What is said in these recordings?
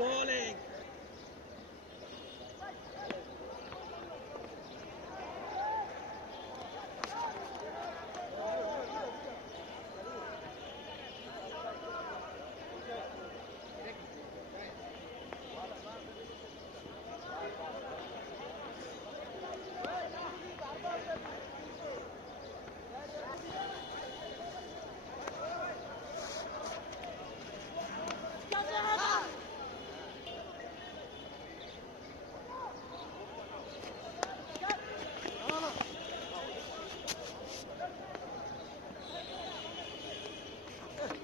bowling.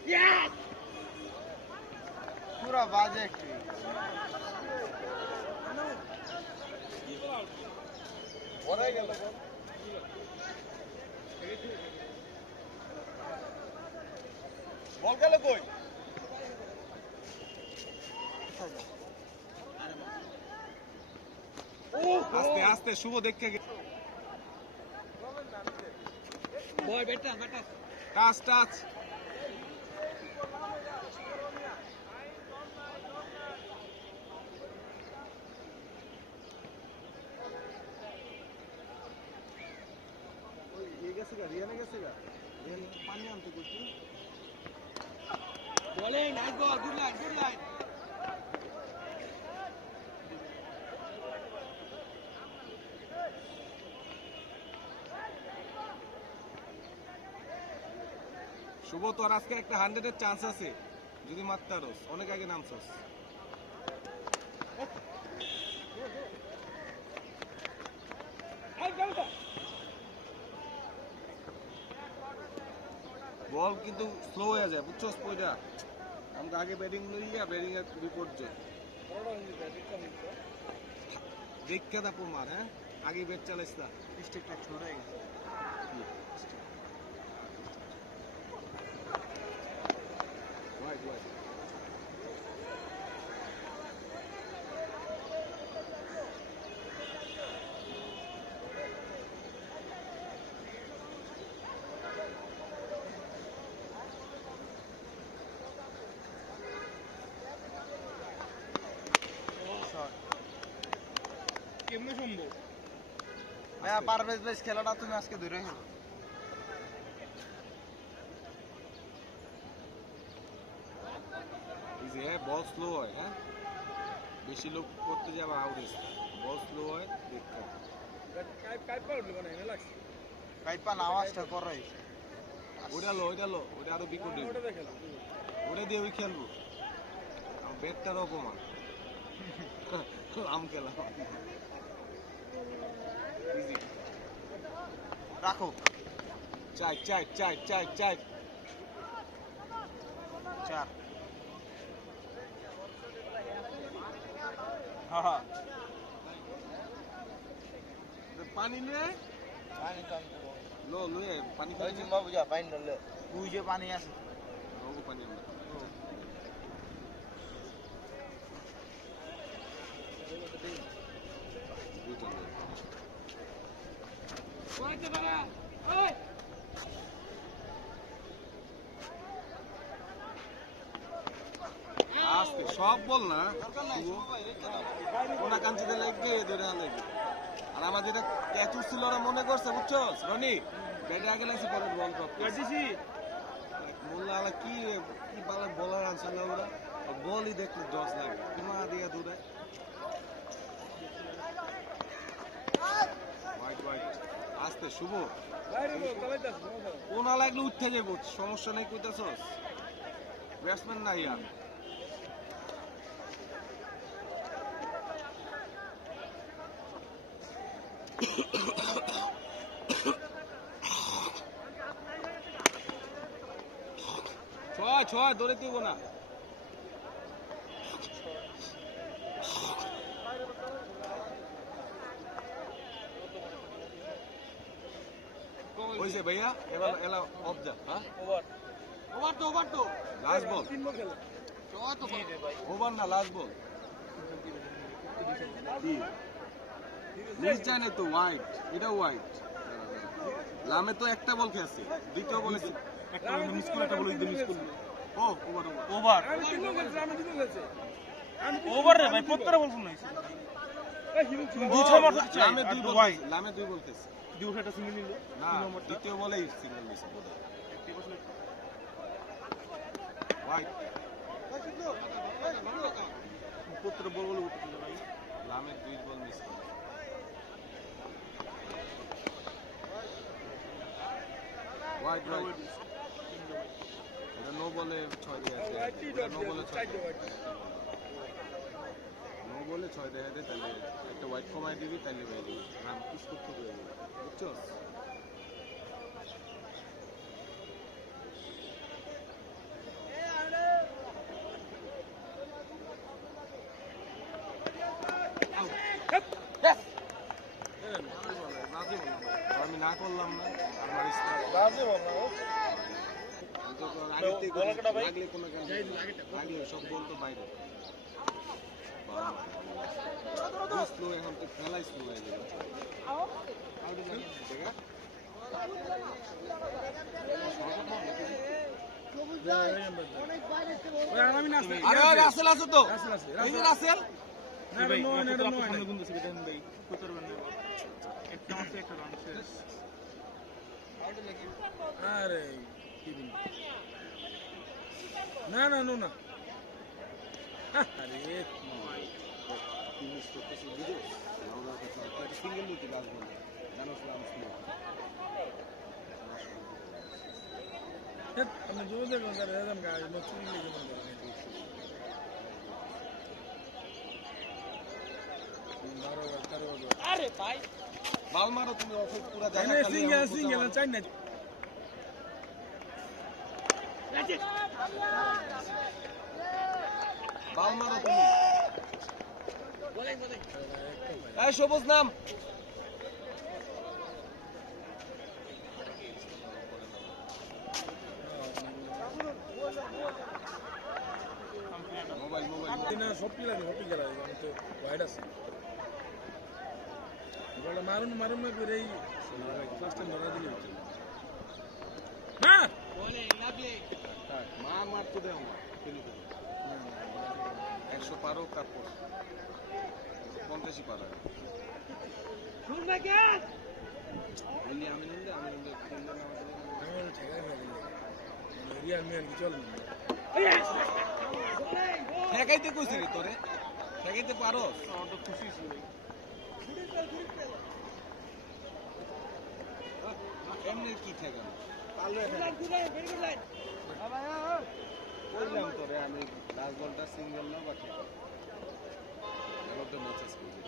Yes! पूरा बाजे की বল গেল কই আস্তে আস্তে শুভ দেখতে Boy, better. Touch touch Bowling, nice ball, good line. শুভ তোর আজকে একটা 100 এর চান্স আছে যদি মারতে পারোস অনেক আগে নামছস বল কিন্তু স্লো হয়ে যায় বুঝছস কইটা আমরা আগে ব্যাটিং লইয়া ব্যাটিং এর বিপর্যয় দেখকে দা মার হ্যাঁ আগে ব্যাট চালাইছ না স্টেকটা ছড়াই গেছে কেমনে সম্ভব? ভাইয়া পারভেজ ভাই খেলাটা তুমি আজকে ধরে খেলো ইজি হ্যাঁ বল স্লো হয় হ্যাঁ বেশি লোক করতে যাবে আউট বল স্লো হয় দেখতে কাইপা উঠলো মানে এনে লাগছে। কাইপা আওয়াজটা করে ওটা লো ওটা আরো বিকট দিবে ওটা দেখেন। ওটা দিয়ে ওই খেলবো ব্যাটটার অপমান আম খেলা ইজি রাখো চাই 4 হ্যাঁ পানি নে পানি টানতে লো লয়ে পানি কই জিম্বা বুঝা পানি ঢাললে বুঝে পানি আছে ওগো পানি না ওইতে বাড়া ওই আজকে সব বল না কোনা কাঞ্চিতে লাগবে ধরে লাগবে আর আমার যেটা ক্যাচ ছিল ওরা মনে করছে বুঝছস রনি ব্যাটে আগে লাগছে পরে বল ড্রপ কাটিছি মোল্লা আলা কি বালা বলার আনছে না ওরা বলই দেখলে জজ লাগে কিমা দিয়া দূরে হোয়াইট আস্তে শুভ বাইরে বল চালাইতাছ কোনা লাগলে উঠতে যাবো সমস্যা নেই কইতাছস ব্যাটসম্যান না ইয়ার ছয় ধরে দিব না হইছে ভাইয়া এবার এলা অফ যা হ্যাঁ ওভার তো লাস্ট বল তিন বল খেলা তো ওভার না লাস্ট বল মিস যায় না তো হোয়াইট এটা হোয়াইট লামে তো একটা বল খেয়েছে দ্বিতীয় বলে একটা মিস করে একটা বল মিস করলো ও ওভার আমি তিন বল খেলছি ওভার রে ভাই প্রত্যেকটা বলছ না দুই ছয় মারতে চাই লামে দুই বল ভাই লামে দুই বলতেছে দুই ওটা সিঙ্গেল নিল না দ্বিতীয় বলেই সিঙ্গেল মিছে বোধ হোয়াইট প্রত্যেকটা বল বলে উঠতে ভাই লামে দুই বল মিস করে হোয়াইট হোয়াইট এটা নো বলে 6 দিয়ে আছে নো বলে 6 নো বলে 6 দেখা দেয় তাহলে একটা হোয়াইট কমাই দিবি তাহলে হয়ে যাবে রান পুশ করতে হবে বুঝছো আমি না করলাম না আমার লাগলে কোনো লাগলে সব বল তো বাইরে স্লো এখন তো খেলাই স্লো হয়ে যাবে আরে রাসেল আছে তো এই যে রাসেল ভাই সামনে গুনতেছে দেখেন ভাই কোতর বান একটা আছে একটা রান শেষ আরে কি দিন না না নো না আরে ফিনিশ করতেছে ভিডিও লাউডার কাছে একটা সিঙ্গেল নিতে লাস্ট বল জানোস লাম স্লো আমি জোর দেখলাম তার এরকম গাড়ি নতুন লিখে বন্ধ আরে ভাই বাল মারো তুমি অফিস পুরো জায়গা এনে খালি সিঙ্গেল সিঙ্গেল চাই না বাল মারো তুমি এই সবুজ নাম মোবাইল মোবাইল না সব পিলা সব পিলা আমি তো ওয়াইড আছে বলে মারুন মারুন না করে এই ফার্স্ট টাইম ধরা দিলে হচ্ছে না বলে লাগলে মা মারতে দেও না 100 পারো তারপর 50 পারো শুনবে কে বলি আমি নিলে খেললে না আমি ওর ঠেকা নিয়ে দিলে রিয়াল মিয়ান কি চল না ঠেকাইতে কইছি রে তোরে ঠেকাইতে পারো আমার তো খুশি ছিল এমনি কি ঠেকানো ভাই কইলাম তোরে আমি লাস্ট বলটা সিঙ্গেল না বা ঠেকানো এগুলো তো ম্যাচেস কইছি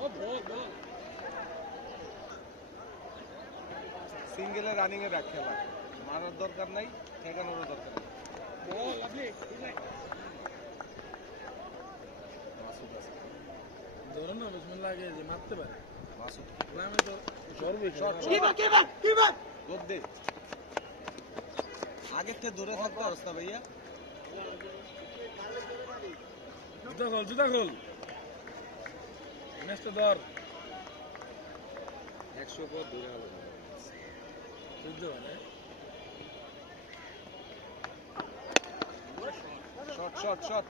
ও বল বল সিঙ্গেলে রানিং এ রাখতে হবে মারার দরকার নাই ঠেকানোর দরকার নাই বল আপনি মাসুদ আছে ধরুন না বিসমিল্লাহ লাগে যে মারতে পারে মাসুদ আমি তো সর্বে শট কি ভাই গোদ দে আগের থেকে দূরে থাকতে পারছ না ভাইয়া জুতা খোল নেক্সট ধর 100 পর দূরে হলো বুঝতে পারে শট শট শট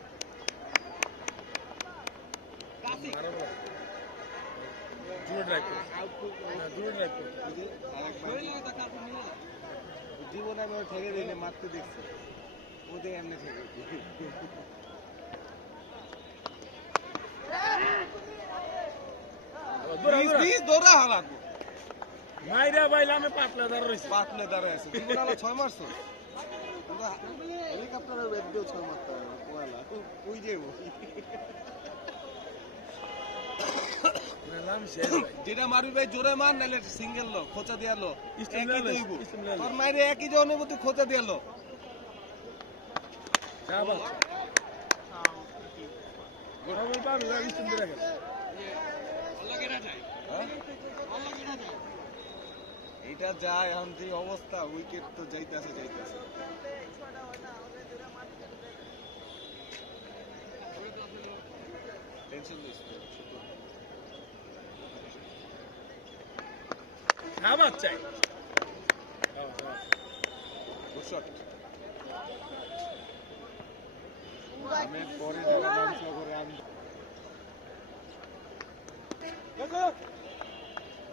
মারো বলা জুড়ে ড্রাইভ কর না জুড়ে ড্রাইভ কর জীবনে আমি ওর ঠেকে দিই মারতে দেখছি ওদের এমনি ঠেকে দৌড়া হালাকবো মাইরা বাইলামে পাতলা ধর রইছে পাতলে দাঁড়ায় আছে জীবন আলো 6 মারছো হেলিকপ্টারের বেদ দিয়েও 6 মারতে হবে পয়লা ওই যাবো নাম শেষ ভাই যেটা মারবি ভাই জোরে মার নাইলে সিঙ্গেল লো খোঁচা দিয়া লো ইস্তেমলাল একই দইব ইস্তেমলাল তোর মাইরে একই যে অনুভূতি খোঁচা দিয়া লো শাবাশ গোল পাবি ভাই ইস্তেমলাল রাখে এটা যায় এখন যে অবস্থা উইকেট তো যাইতাছে টেনশন দিস শাবাশ চাই গুড শট আমি পরে যারা ধ্বংস করে আমি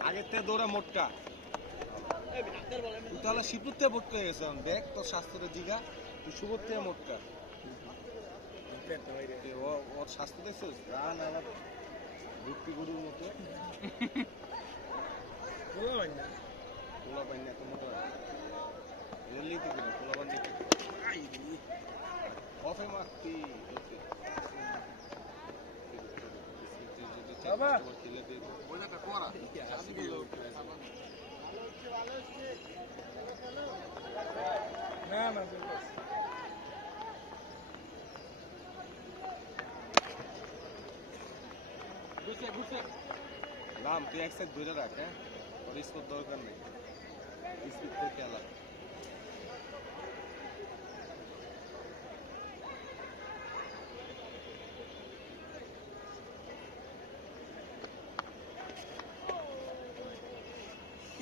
আগের থেকে দৌড়া মোটকা তাহলে শিপুর থেকে মোটকা হয়ে গেছে দেখ তোর স্বাস্থ্যের জিগা তুই শুভর থেকে মোটকা ওর স্বাস্থ্য দেখছিস রান আবার ভুক্তি গরুর মতো পোলা পাই না এত মোটা রেলি থেকে না পোলা বান দিকে অফে মারতি বাবা খেলে দে ওটা করা না না নাম তুই এক সাইড ধরে রাখ হ্যাঁ ওর স্কোর দরকার নেই স্পিড তো খেলা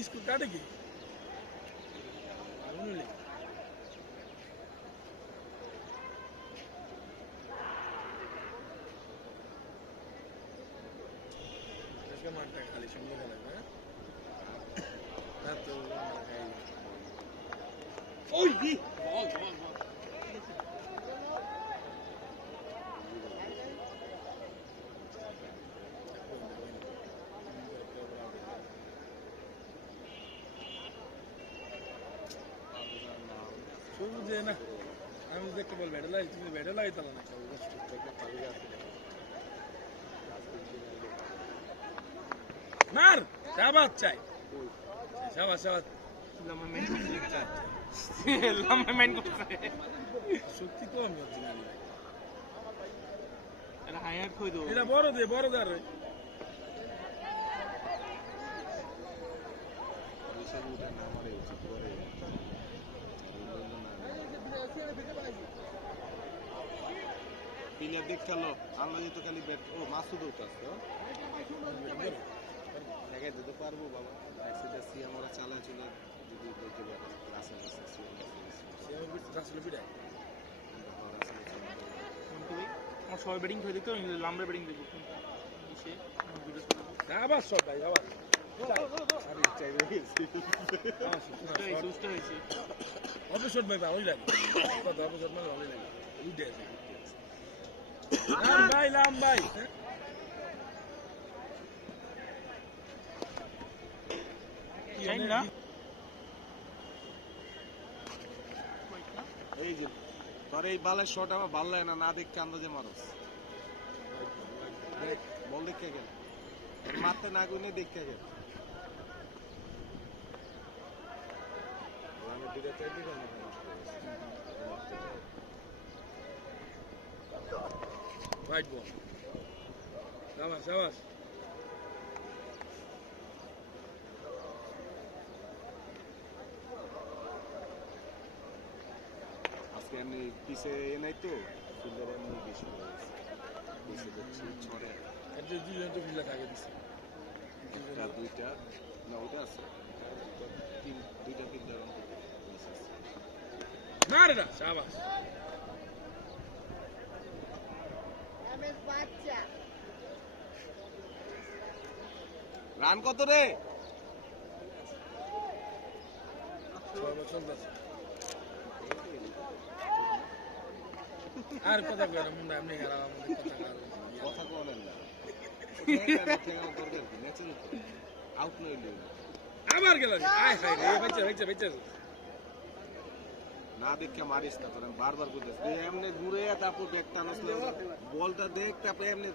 स्कूल काटेगी मानता खाली सुनने का लगना ना तो ओए বুঝে না আমি দেখতে বল বেড়ালাই তুমি বেড়ালাই তালা না মার শাবাশ চাই শাবাশ শাবাশ শক্তি তো আমি অরিজিনালি এটা হায়ার কই দাও এটা বড় দে আর প্লেয়ার দেখ খেলো আমরা যেহেতু খালি ব্যাট ও মাসুদ উঠছে জায়গায় দিতে পারবো বাবা সেটা সি আমরা চালা চলে যদি দেখতে পারি ক্লাসে আসলে বিড়াই আমার সবাই ব্যাটিং করে দেখতে লাম্বার ব্যাটিং দেখবো আবার সব ভাই আবার অবসর ভাই ভালোই লাগে অবসর মানে ভালোই লাগে উঠে আছে লাম ভাই না এই যে তোর এই বালের শট আমার ভালো লাগে না দেখতে আন্দাজে মানুষ বল দেখে গেল মারতে না গুনে দেখে গেল Right ball. Shabash. আজকে এমনি পিছে এ নাই তো ফিল্ডার এমনি বেশি পিছে দেখছি ছড়ে একটা দুজন তো ফিল্ডার আগে দিচ্ছে দুইটা না ওটা আছে দুইটা ফিল্ডার না রে না শাবাশ রান কত রে আর কথা কয় না মুন্ডা এমনি গেলাম কথা বলেন না আউট নইল আবার গেল আয় হায় রে বেঁচে না দেখে মারিস না তোর বারবার বলতেছ এমনি ঘুরে তারপর ব্যাগ টানস বলটা দেখ তারপরে এমনি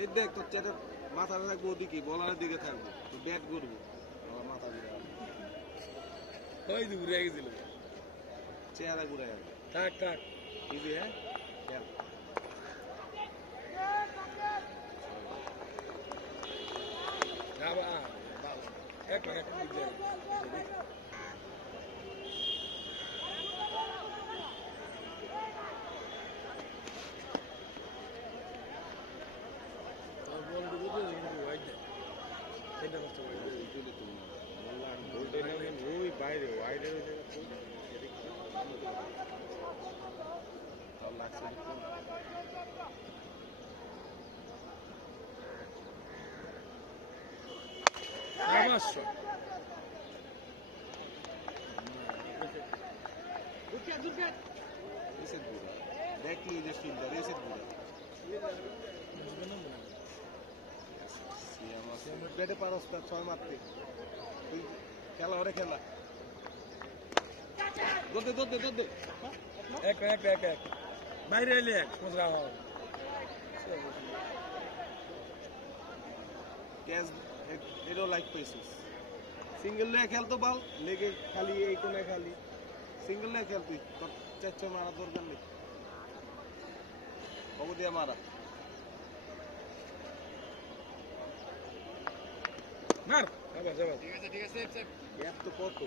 এই দেখ তোর চেটের মাথাটা থাকবো ওদিকে বলারের দিকে থাকবো তো ব্যাট ঘুরবো মাথা ওই তো ঘুরে গেছিল চেহারা ঘুরে থাক ইজি হ্যাঁ খেল এক মিনিট ওই বাইরে তাও লাগছে একটু। শাবাশ শট। Reset বুড়া। দেখলি যে ফিল্ডার রিসেট বুড়া। সিয়াম আছে। ব্যাটে পারস না 6 মারতে। তুই খেলা ওরে খেলা। দে। এক বাইরে এলে এক মজা হয় ক্যাচ এরও লাইক পাইছিস সিঙ্গেল লে খেলতো বল লেগে খালি এই কোণে খালি সিঙ্গেল লে খেলতি তোর চারশো মারা দরকার নেই বাবু দিয়ে মারা মার আবার যাবা ঠিক আছে গ্যাপ তো কত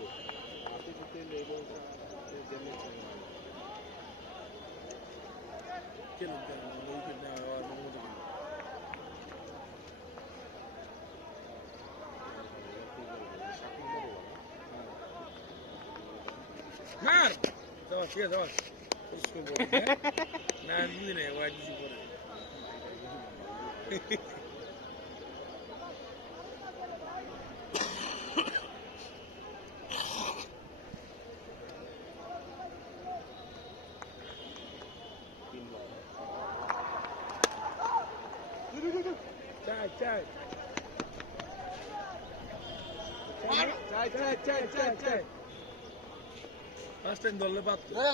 হাতে ফুটে লেগে জেনে চলে কেন উইকেট না আর মতো মার যাও ঠিক আছে যাও না দিদি নেই ওয়াই দিদি পরে চাই ফার্স্ট টাইম দলে বাদ ভাই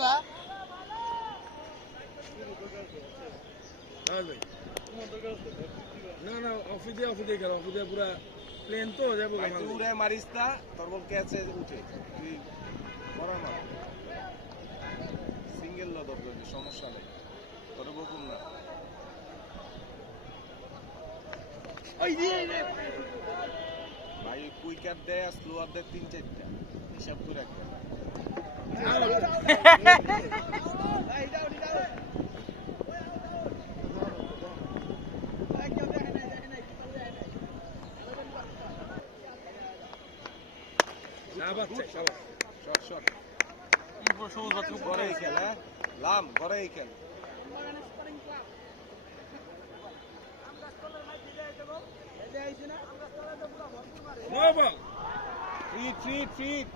না অফিসে খেলো অফিসে পুরা প্লেন তো যাবো তুই উড়ে মারিস না তোর বল ক্যাচে উঠে তুই বড় না সিঙ্গেল ল দরকার সমস্যা নেই তোর বকুম না ভাই কুইকার দেয় স্লোয়ার দেয় 3-4টা হিসাব করে রাখবেন শট ঘরেই খেল হ্যাঁ লাম ঘরেই খেল ফিট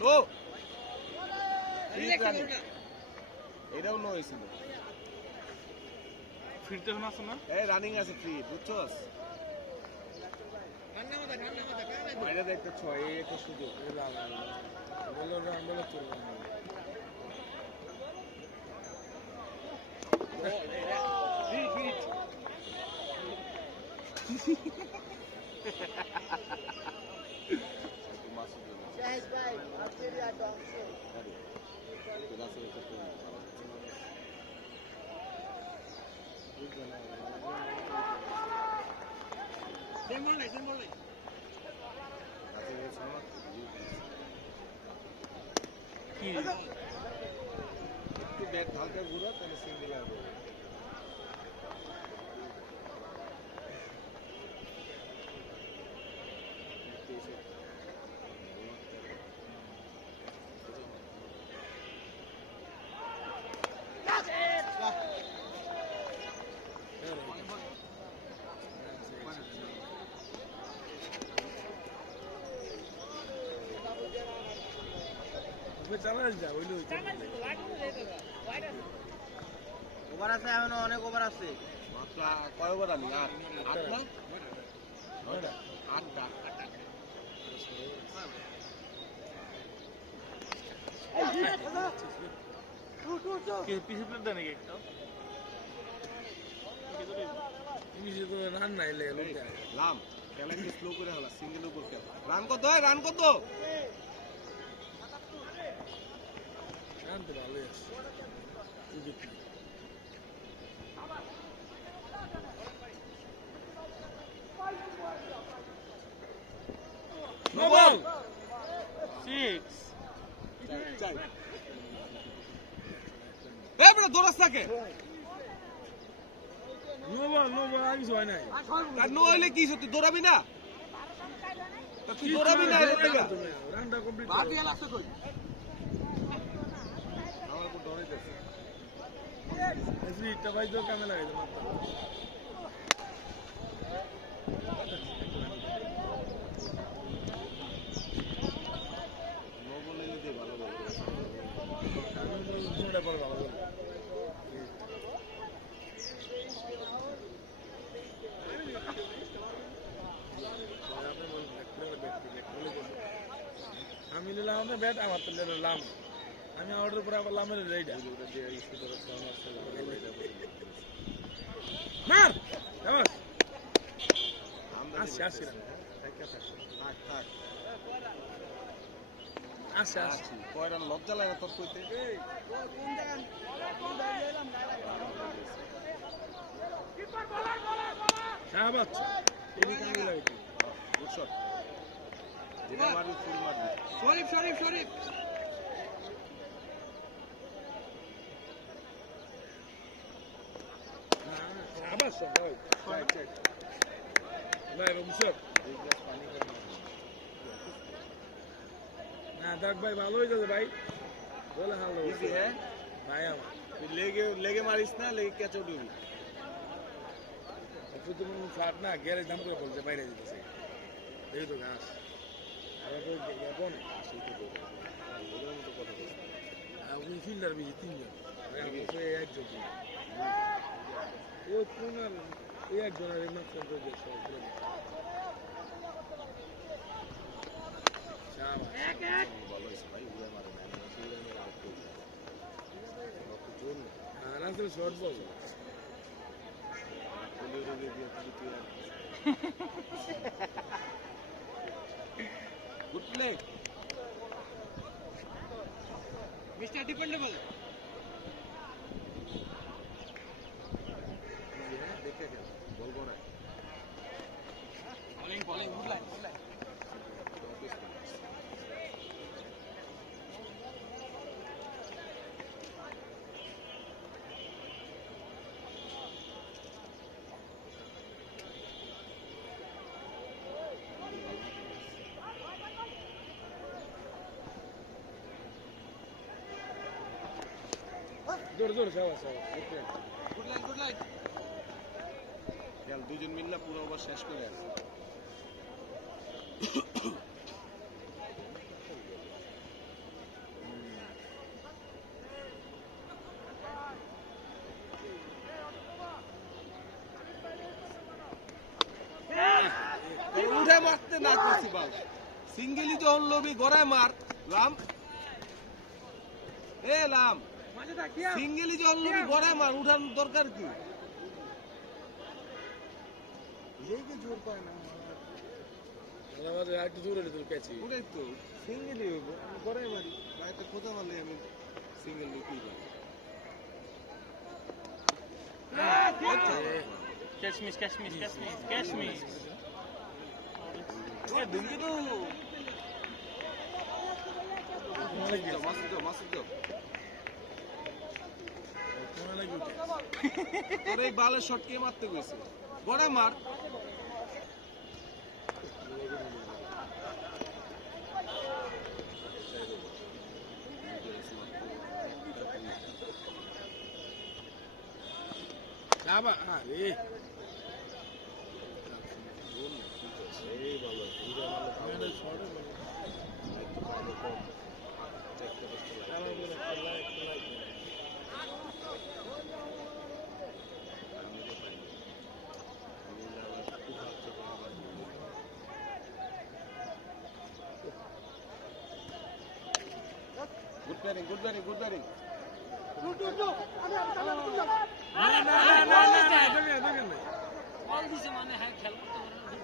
নো এটাও নো হয়েছিল ফিরতে হবে না এই রানিং আছে ফ্রি বুঝছস বাইরে দেখতে ছয় এই একটা সুযোগ বলো চলবে একটু ব্যাট হালকা ঘুরা তাহলে সিঙ্গেল হবে চালাস যা ওইলো ওভার আছে এখনো অনেক ওভার আছে মাত্রা কয় ওভার আমি আট না আটটা পিছিয়ে প্লেট দেয় নাকি একটা ইংলিশে তো রান নাই লেগে লাম খেলা একটু স্লো করে হলা সিঙ্গেল উপর খেল রান কত রান তো ভালোই আছে নো বল 6 চাই এই বড় দৌড়াস থাকে নো বল আর কিছু হয় নাই আর নো হইলে কি তুই দৌড়াবি না তুই দৌড়াবি না রানটা কমপ্লিট বাকি লাগছে কই ফ্রিটা ভাই তো কামে লাগাইতে পারতাম নো বলে দিতে ভালো বল আমি দুটা পরে ভালো বলবো আমি নিলাম আপনার ব্যাট আমার তো নিলাম আমি অর্ডার করে আবার লামের রেডা মার বাস আসছে আসছে থাক থাক আসছে আসছে কয়টা লজ্জা লাগে তোর কইতে শাহবাজ এই কামে লাগাইতে গুড শট যেটা মারবি ফুল মারবি শরীফ শরীফ শরীফ শাহবাজ ভাই চেক চেক ভাই মুশাক দুই গ্লাস পানি করে না দেখ ভাই ভালো হয়ে যাবে ভাই বলে হালো ইজি হ্যাঁ ভাই আমার তুই লেগে লেগে মারিস না লেগে ক্যাচ উঠবি একটু তো মনে ফ্লাট না গ্যারেজ দাম করে বলছে বাইরে দিতেছে এই তো ঘাস আর তো এখন আপনি ফিল্ডার বেশি তিনজন একজন ও কোন এই একজন আর মাত্র ভালো হয়েছে ভাই উড়ে মারে না উড়ে মেরে আউট করে জোর নেই আর আসলে শর্ট বল পোলিও রোগে দিয়ে তুই গুড প্লে মিস্টার ডিপেন্ডেবল দেখে গেল বল করে বলিং বলিং গুড লাইন জোর জোর সাবা সাবা গুড লাইন গুড লাইন খেল দুজন মিললে পুরো ওভার শেষ করে আছে উঠে মারতে না করছি বাল সিঙ্গেলি যখন লবি গড়ায় মার লাম এ লাম মাঝে থাকিয়া সিঙ্গেলি যখন লবি গড়ায় মার উঠানোর দরকার কি লেগে জোর পায় না আমাদের একটু জোরে দিতে পেয়েছি ওটাই তো সিঙ্গেলি গড়ায় মারি গায়ে খোঁজা মারলে আমি সিঙ্গেল লুকিয়ে যাই catch miss catch miss catch miss catch miss এ দুঙ্গি তো মাসুদ কোনা লাগি উঠে তোর এই বালের শট কে মারতে গেছে গড়ায় মার সাবা আরে এই ভালো পুরো মানে শর্ট বল আমার মনে হয় একটা like good batting good batting good batting না না না না না দেখেন দেখেন বল দিছে মানে হ্যাঁ খেল করতে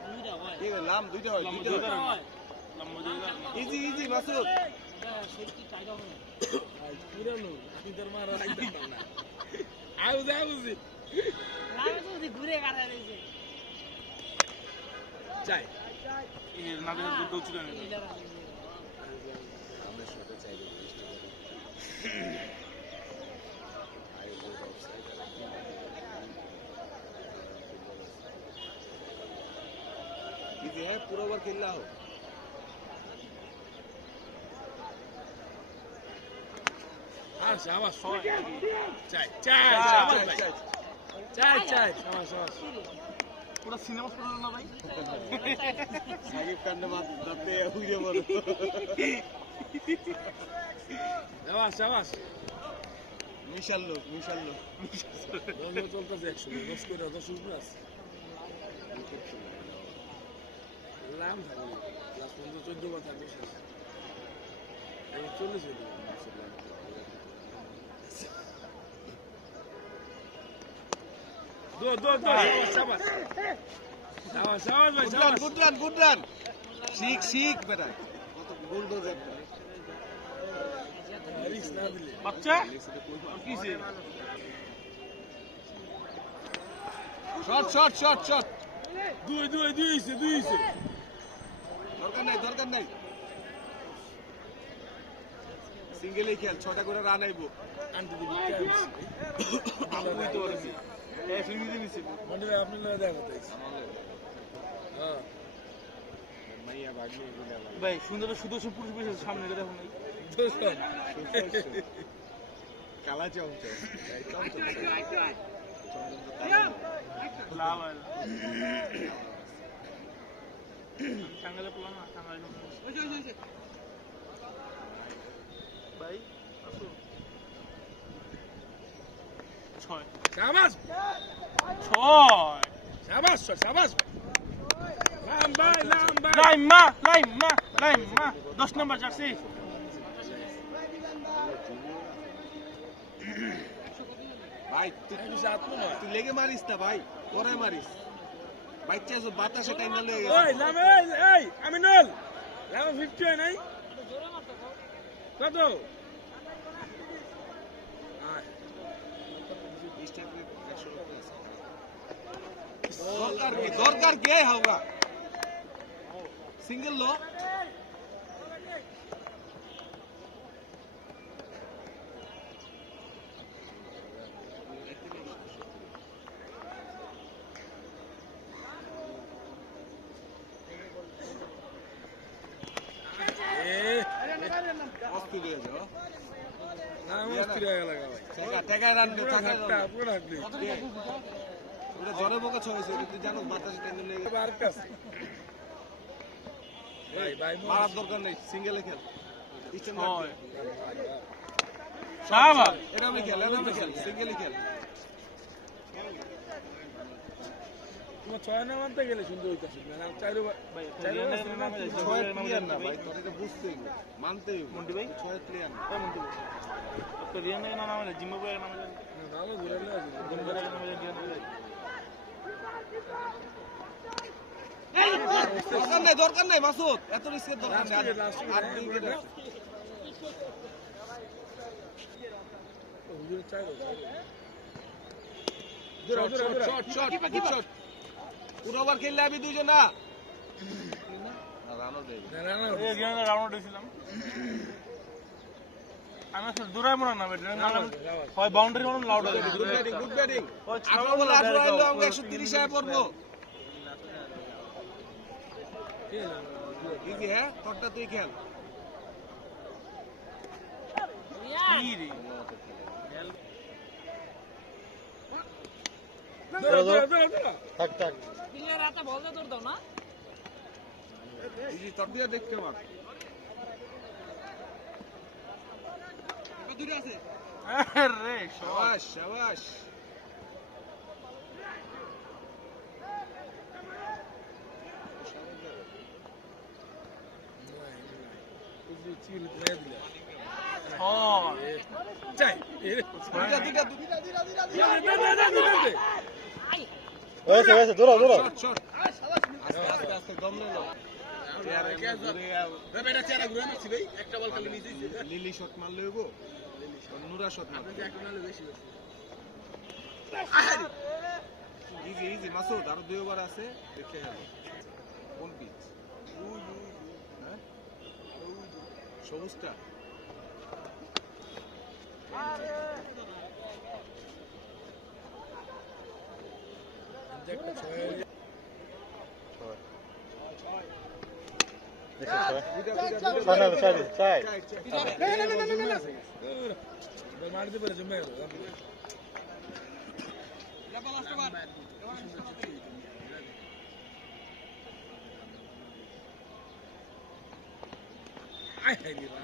দুইটা হয় কি লাম দুইটা হয় দুইটা হয় ইজি ইজি মাসুদ শরীরটি টাইট হবে না পুরানো আমি তোর মারা লাগতাম না আউজ আউজ না তো ঘুরে কাটা রইছে চাই এর নাদের দুটো উচ্চ না আমরা শটে চাইবো বৃষ্টি করে আই বোর্ড অফসাইড इजी है पूरा ओवर खेलना हो আচ্ছা আবার চাই চাই আবার ভাই চাই চাই সাবাস সাবাস পুরো সিনেমা শুরু হলো না ভাই সাকিব খানের দাঁতে উড়ে বড় সাবাস সাবাস মিশাল লোক দল চলতেছে 100 10 করে 10 উপরে আছে লাম থাকবে লাস্ট পর্যন্ত 14 বার থাকবে শেষ এই 40 হয়ে যাবে দো সাবাস সাবাস সাবাস ভাই সাবাস গুড রান শিখ বেটা কত বুলডোজ একটা রিস্ক না দিলে বাচ্চা কিসে শট দুই হইছে দরকার নাই সিঙ্গেলই খেল 6টা করে রান আইবো আনতে দিবি আমি তো বলেছি এই ফিল্মি দিছি মন্ডে আপনি না দেখা করতেছি হ্যাঁ মাইয়া ভাগ্নে এগুলা ভাই সুন্দর সুদর্শন পুরুষ বসে সামনে এটা দেখুন নাই দোস্ত কালা চমচম লাভ আছে টাঙ্গালে প্লান না টাঙ্গালে ভাই আসো 6 সাবাস 6 সাবাস লাম ভাই লাইমা 10 নম্বর জার্সি ভাই তুই লেগে মারিস না ভাই পরে মারিস বাইচ্চা বাতাসে টাইনা লয়ে গেছে ওই লাম এই আমি নল লাম 50 হয় নাই কত দরকার কে होगा सिंगल लो ऑस्ट्रेलिया जाओ না অস্ট্রেলিয়া লাগা ভাই টাকা রান টাকা পুরো রাখলি ওটা জলে বোকা ছয়েছে তুই জানো বাতাসে টাইনা লয়ে গেছে বার কাছে ভাই মারার দরকার নেই সিঙ্গেলে খেল ইস্টার্ন মার শাবাশ এটা আমি খেল সিঙ্গেলে খেল তোমার 6 নাম আনতে গেলে সুন্দর হইতাছে না 4 ভাই ছয় প্লেয়ার না ভাই তোর এটা বুঝতে হবে মানতেই হবে মন্টি ভাই ছয় প্লেয়ার না মন্টি ভাই তো রিয়ান এর নাম আছে জিম্বাবুয়ে এর নাম আছে ভালো ঘুরে নিয়ে আসি জিম্বাবুয়ে এর নাম আছে রিয়ান দরকার নাই মাসুদ এত রিস্কের দরকার নেই আর দুই উইকেট আছে হুজুর চাই শট পুরো ওভার খেললে আমি দুইজন না রানও দেবে না না এই রিয়ান রাউন্ড দিছিলাম আমি আসলে দূরাই মনে না বেটা হয় বাউন্ডারি মনে লাউড আছে গুড ব্যাটিং আঠারো বলে 18 আইলো আমরা 130 আয় পড়বো ইজি হ্যাঁ তোরটা তুই খেল কি রে প্লেয়ার রাতে বল দে তোর দাও না ইজি তোর দিয়ে দেখতে পার রে শাবাশ চিল প্লে দিলা চাই দুইটা শট আস্তে দম নিলো লিলি শট মারলে হইব নুরা শট মারবে ইজি মাসুদ আরো 2 ওভার আছে দেখে গেল কোন পিচ হ্যাঁ সবুজটা একটা ছয় মারতে পেরে জমে গেল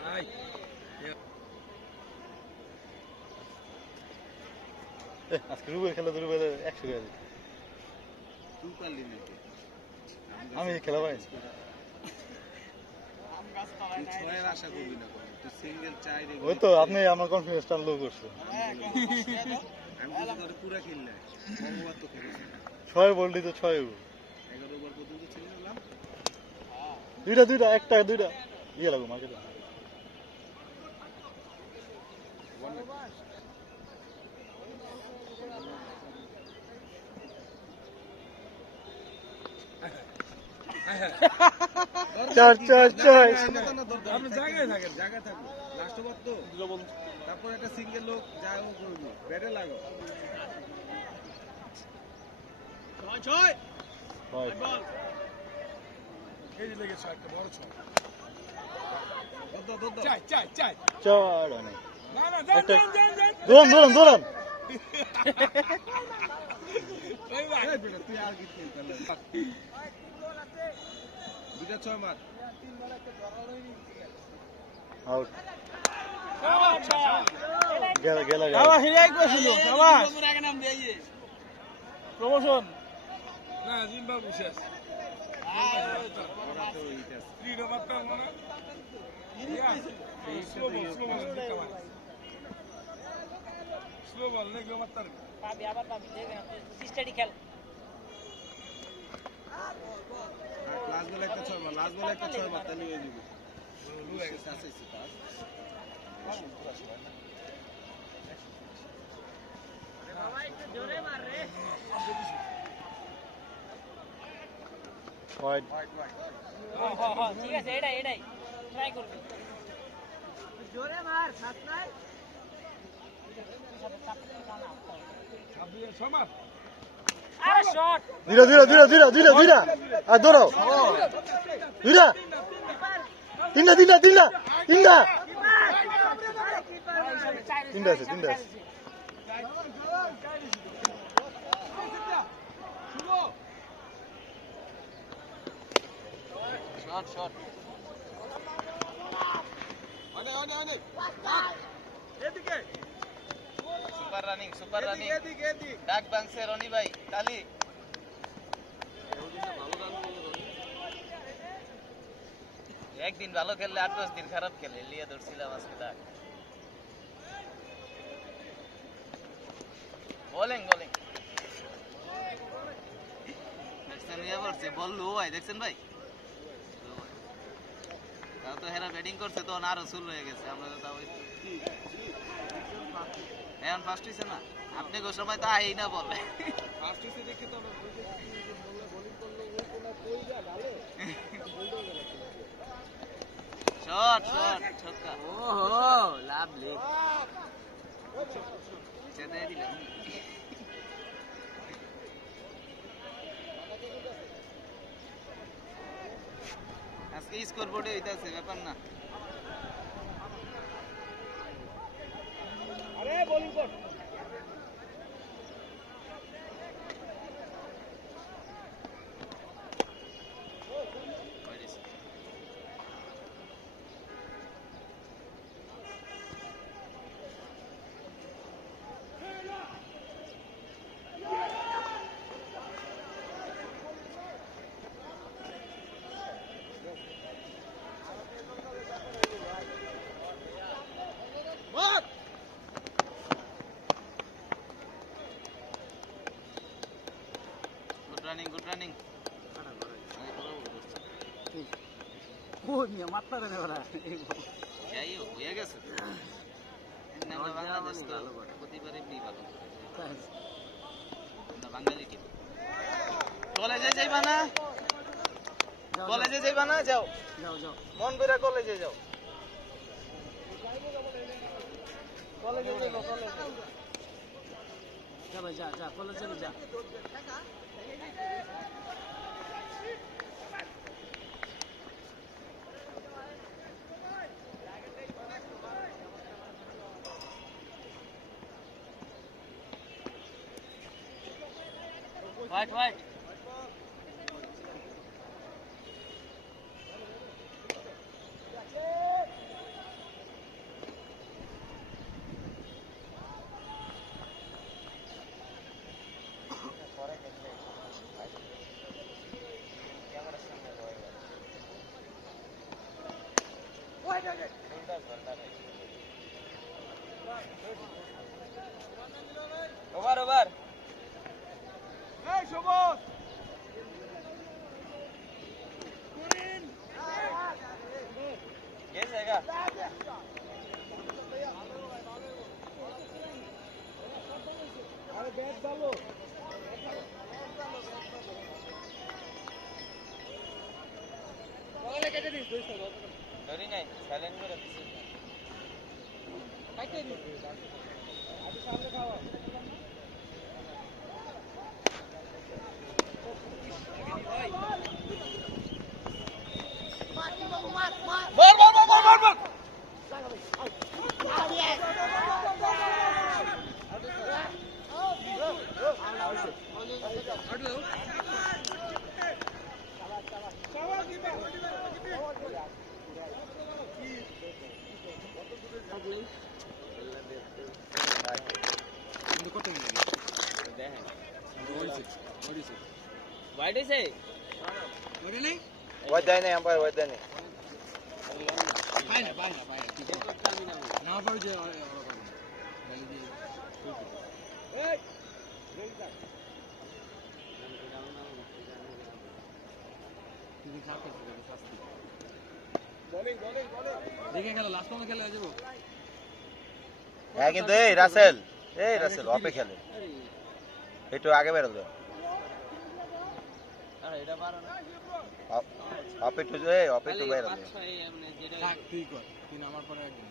ভাই আজকে রুবের খেলা ধরবে 100 টাকা তুই পারলি নাকি আমি খেলা পাই তুই ছয়ের আশা করবি না কোনো। তুই সিঙ্গেল চাই রে ওই তো আপনি আমার কনফিডেন্সটা লো করছো আমি তো তোরে পুরা খেললে বহুবার তো খেলিস 6 বললি তো 6 11 ওভার পর্যন্ত ছিল না দুইটা একটা দুইটা ইয়ে লাগো মার্কেটে চার আপনি জায়গায় থাকুন লাস্ট ওভার তো তারপর একটা সিঙ্গেল লোক যা ও করবো ব্যাটে লাগো এই যে লেগেছে একটা বড় ছয় দৌড় চাই চার অনেক না না যান দৌড়ান ওই ভাই তুই আর কি খেলতে দুটা ছয় মার আউট গেলা আবার হিরাই কইছিল শাবাশ প্রমোশন না জিম্বাবু শেষ ওরা তো এইটা স্ত্রীর মাত্রা মনে স্লো বল নেগো মাত্রা পাবি আবার পাবি দেখবেন আপনি সিস্টারই খেল লাস্ট বলে একটা ছয় মার তাহলে হয়ে যাবে আছে সিপাস জোরে মার রে ওয়াইড হ্যাঁ ঠিক আছে এটাই ট্রাই করবি জোরে মার সাত নাই সমাজ আরে শট দুইটা আর দৌড়াও দুইটা তিনটা আছে শট এদিকে সুপার রানিং এদিকে ডাক বাংছে রনি ভাই কালি একদিন ভালো খেললে 8-10 দিন খারাপ খেলে লিয়ে ধরছিলাম আজকে ডাক বোলিং দেখছেন ইয়ে করছে বল লো ভাই দেখছেন ভাই তাও তো হেরা ব্যাটিং করছে তো আরো শুরু হয়ে গেছে আমরা তো তাও এখন ফার্স্ট হইছে না আপনি গো সময় তো আই না বলে ফার্স্ট হইছে দেখে তো আমরা বোলিং করলো ওই কোনা কই যা ডালে শট ছক্কা ওহো লাভলি চেতে দিলাম আজকে স্কোর বোর্ডে হইতাছে ব্যাপার না আরে বোলিং কর গুড রানিং ও নিয়ে মাত্রা রে ওরা যাই হোক হয়ে গেছে বাংলাদেশ তো প্রতিবারে ভালো আমরা বাঙালি টিম কলেজে যাইবা না যাও মন করে কলেজে যাও যা কলেজে যা হোয়াইট ওভার ওভার গেছে গা ধরি নাই সাইলেন্ট করে দিছি মার মার মার মার মার মার কিন্তু কত মিনিট দেখেন হোয়াট ইজ ইট হোয়াইট হইছে ওরে নেই ওয়াই দেয় নাই আম্পায়ার ওয়াই দেয় নাই পায় না ঠিক আছে না পারে যে দেখে গেল লাস্ট টাইমে খেলে হয়ে যাবো হ্যাঁ কিন্তু এই রাসেল অপে খেলে একটু আগে বেরোলো আরে এটা পারো না অপে একটু বেরোলো থাক তুই কর তুই আমার পরে একদম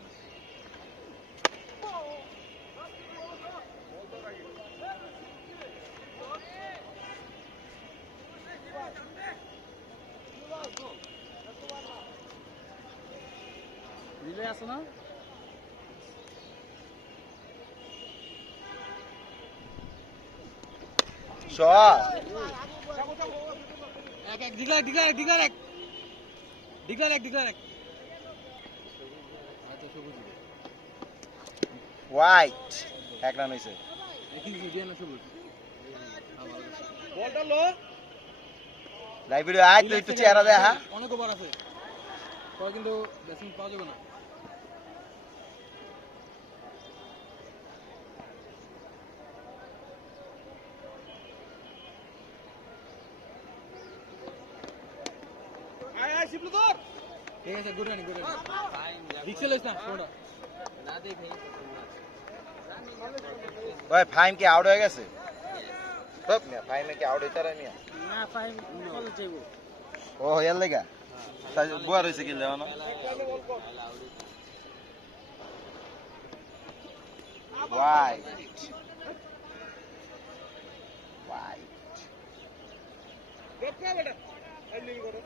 রিলে আসো না শট এক ডিক্লার এক আচ্ছা সবুজ হোয়াইট এক রান হয়েছে দেখি দিয়ে না সবুজ বলটা লো লাইভ ভিডিও আয় তো একটু চেহারা দেখা অনেক ওভার আছে পরে কিন্তু ব্যাটিং পাওয়া যাবে না আয় আয় শিবলু ধর ঠিক আছে গুড রানিং রিক্সে লইস না কোনটা না দেখে ওই ফাইম কি আউট হয়ে গেছে সব মিয়া ফাইমে কি আউট হইতে রে মিয়া না ফাইম বল যাইবো ও এর লাগা তাই বুয়া রইছে কি লেও না হোয়াইট দেখো বেটা এন্ডিং করো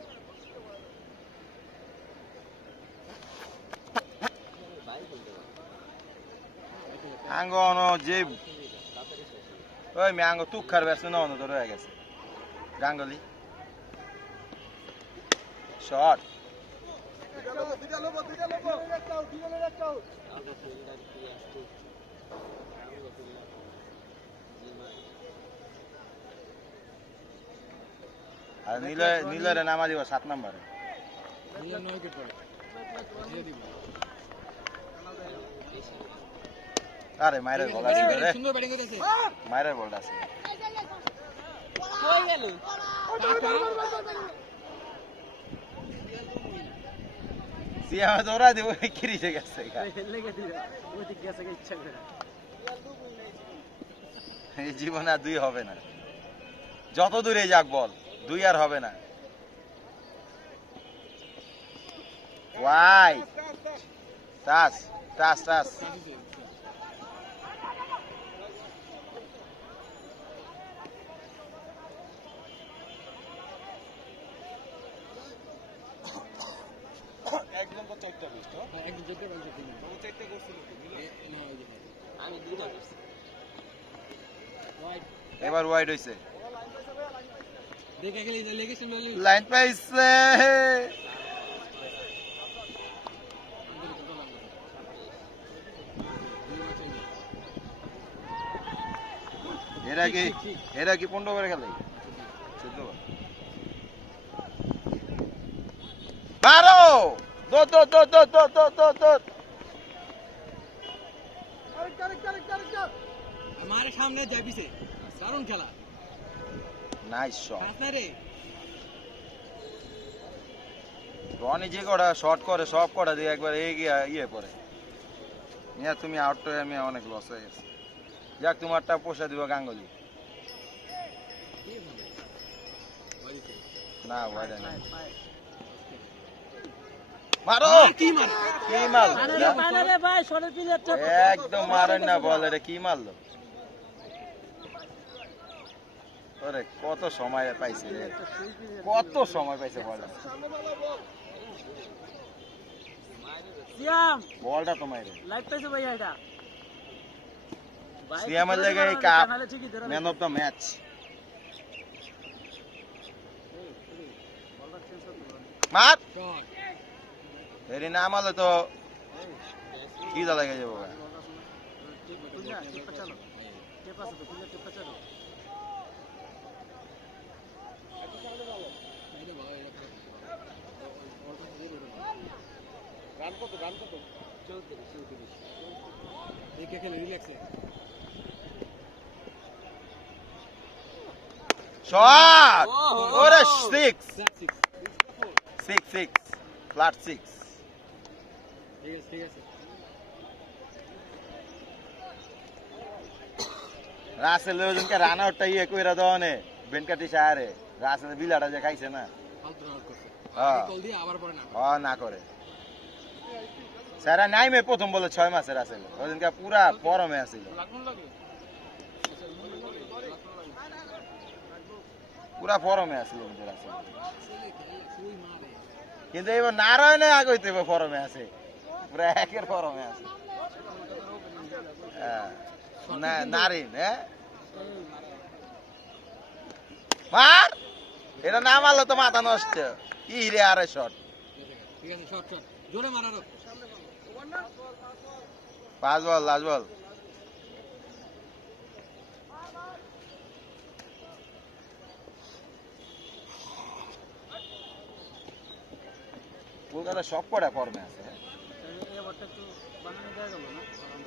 আঙ্গো অনো যে ওই মে আঙ্গো তুখার ব্যাটসম্যান অনো তো রয়ে গেছে গাঙ্গুলি শট আর নীলরে নামা দিব 7 নম্বরে নিয়ে 9 উইকেট পড়ে দিয়ে দিব আরে মাইরের বল আছে রে সুন্দর ব্যাটিং করেছে মাইরের বল আছে কই গেল সিয়া দৌড়া দিব কিরিছে গেছে লেগে দিল ওই দিক গেছে ইচ্ছা করে এই জীবনে আর 2 হবে না যত দূরে যাক বল 2 আর হবে না ওয়াই টাস একদম তো চারটা বেস্ট একদম যেতে পারছে তুমি তুমি চারটা করছিল কি মিলে না ওই যে আমি দুইটা করছি হোয়াইট এবার ওয়াইড হইছে দেখে গেলে লেগেছে লাইন পাইছে এরা কি 15 করে খেলে 14 মারো দো দো দো দো দো দো দো দো আমার সামনে যাবিছে দারুণ খেলা নাইস শট আসনা রে রনি যে কটা শট করে সব কটা দিয়ে একবার ইয়ে পড়ে নিয়া তুমি আউট হয়ে আমি অনেক লস হয়ে গেছে যাক তোমারটা পোষা দিব গাঙ্গুলি না ওয়াইডা না মারো কি মার কি মাল ফাইনালে ভাই শর্টের প্লেয়ারটা একদম মারেন না বল এটা কি মারলো ওরে কত সময় পাইছে রে কত সময় পাইছে বলটা সিয়াম বলটা তো মাইরে লাইট পাইছে ভাই এটা সিয়ামের লেগে এই cup man of the match মার এরি না মারলে তো কি দা লাগে যাবো দেখে খেলে রিল্যাক্সে শট ওরে 6 6 6 6 ফ্ল্যাট 6 ঠিক আছে রাসেল ওজনকে রান আউটটা ইয়ে কইরা দনে বেনকাটি সারে রাসেল বিলাটা যে খাইছে না ফালতু আউট করছে হ্যাঁ কল দিয়ে আবার পরে না না করে সারা নাইমে প্রথম বলে 6 মাসের রাসেল ওজনকে পুরা ফরমে আছিল পুরা ফরমে আছিল রাসেল কিন্তু এবার নারায়ণে আগইতে ফরমে আছে পুরা একের ফরমে আছে না নারিন হ্যাঁ মার এটা না মারলে তো মাথা নষ্ট ই রে আরে শট ঠিক আছে শট জোরে মারারো 5 বল লাস্ট বল কলকাতা সব কটা ফর্মে আছে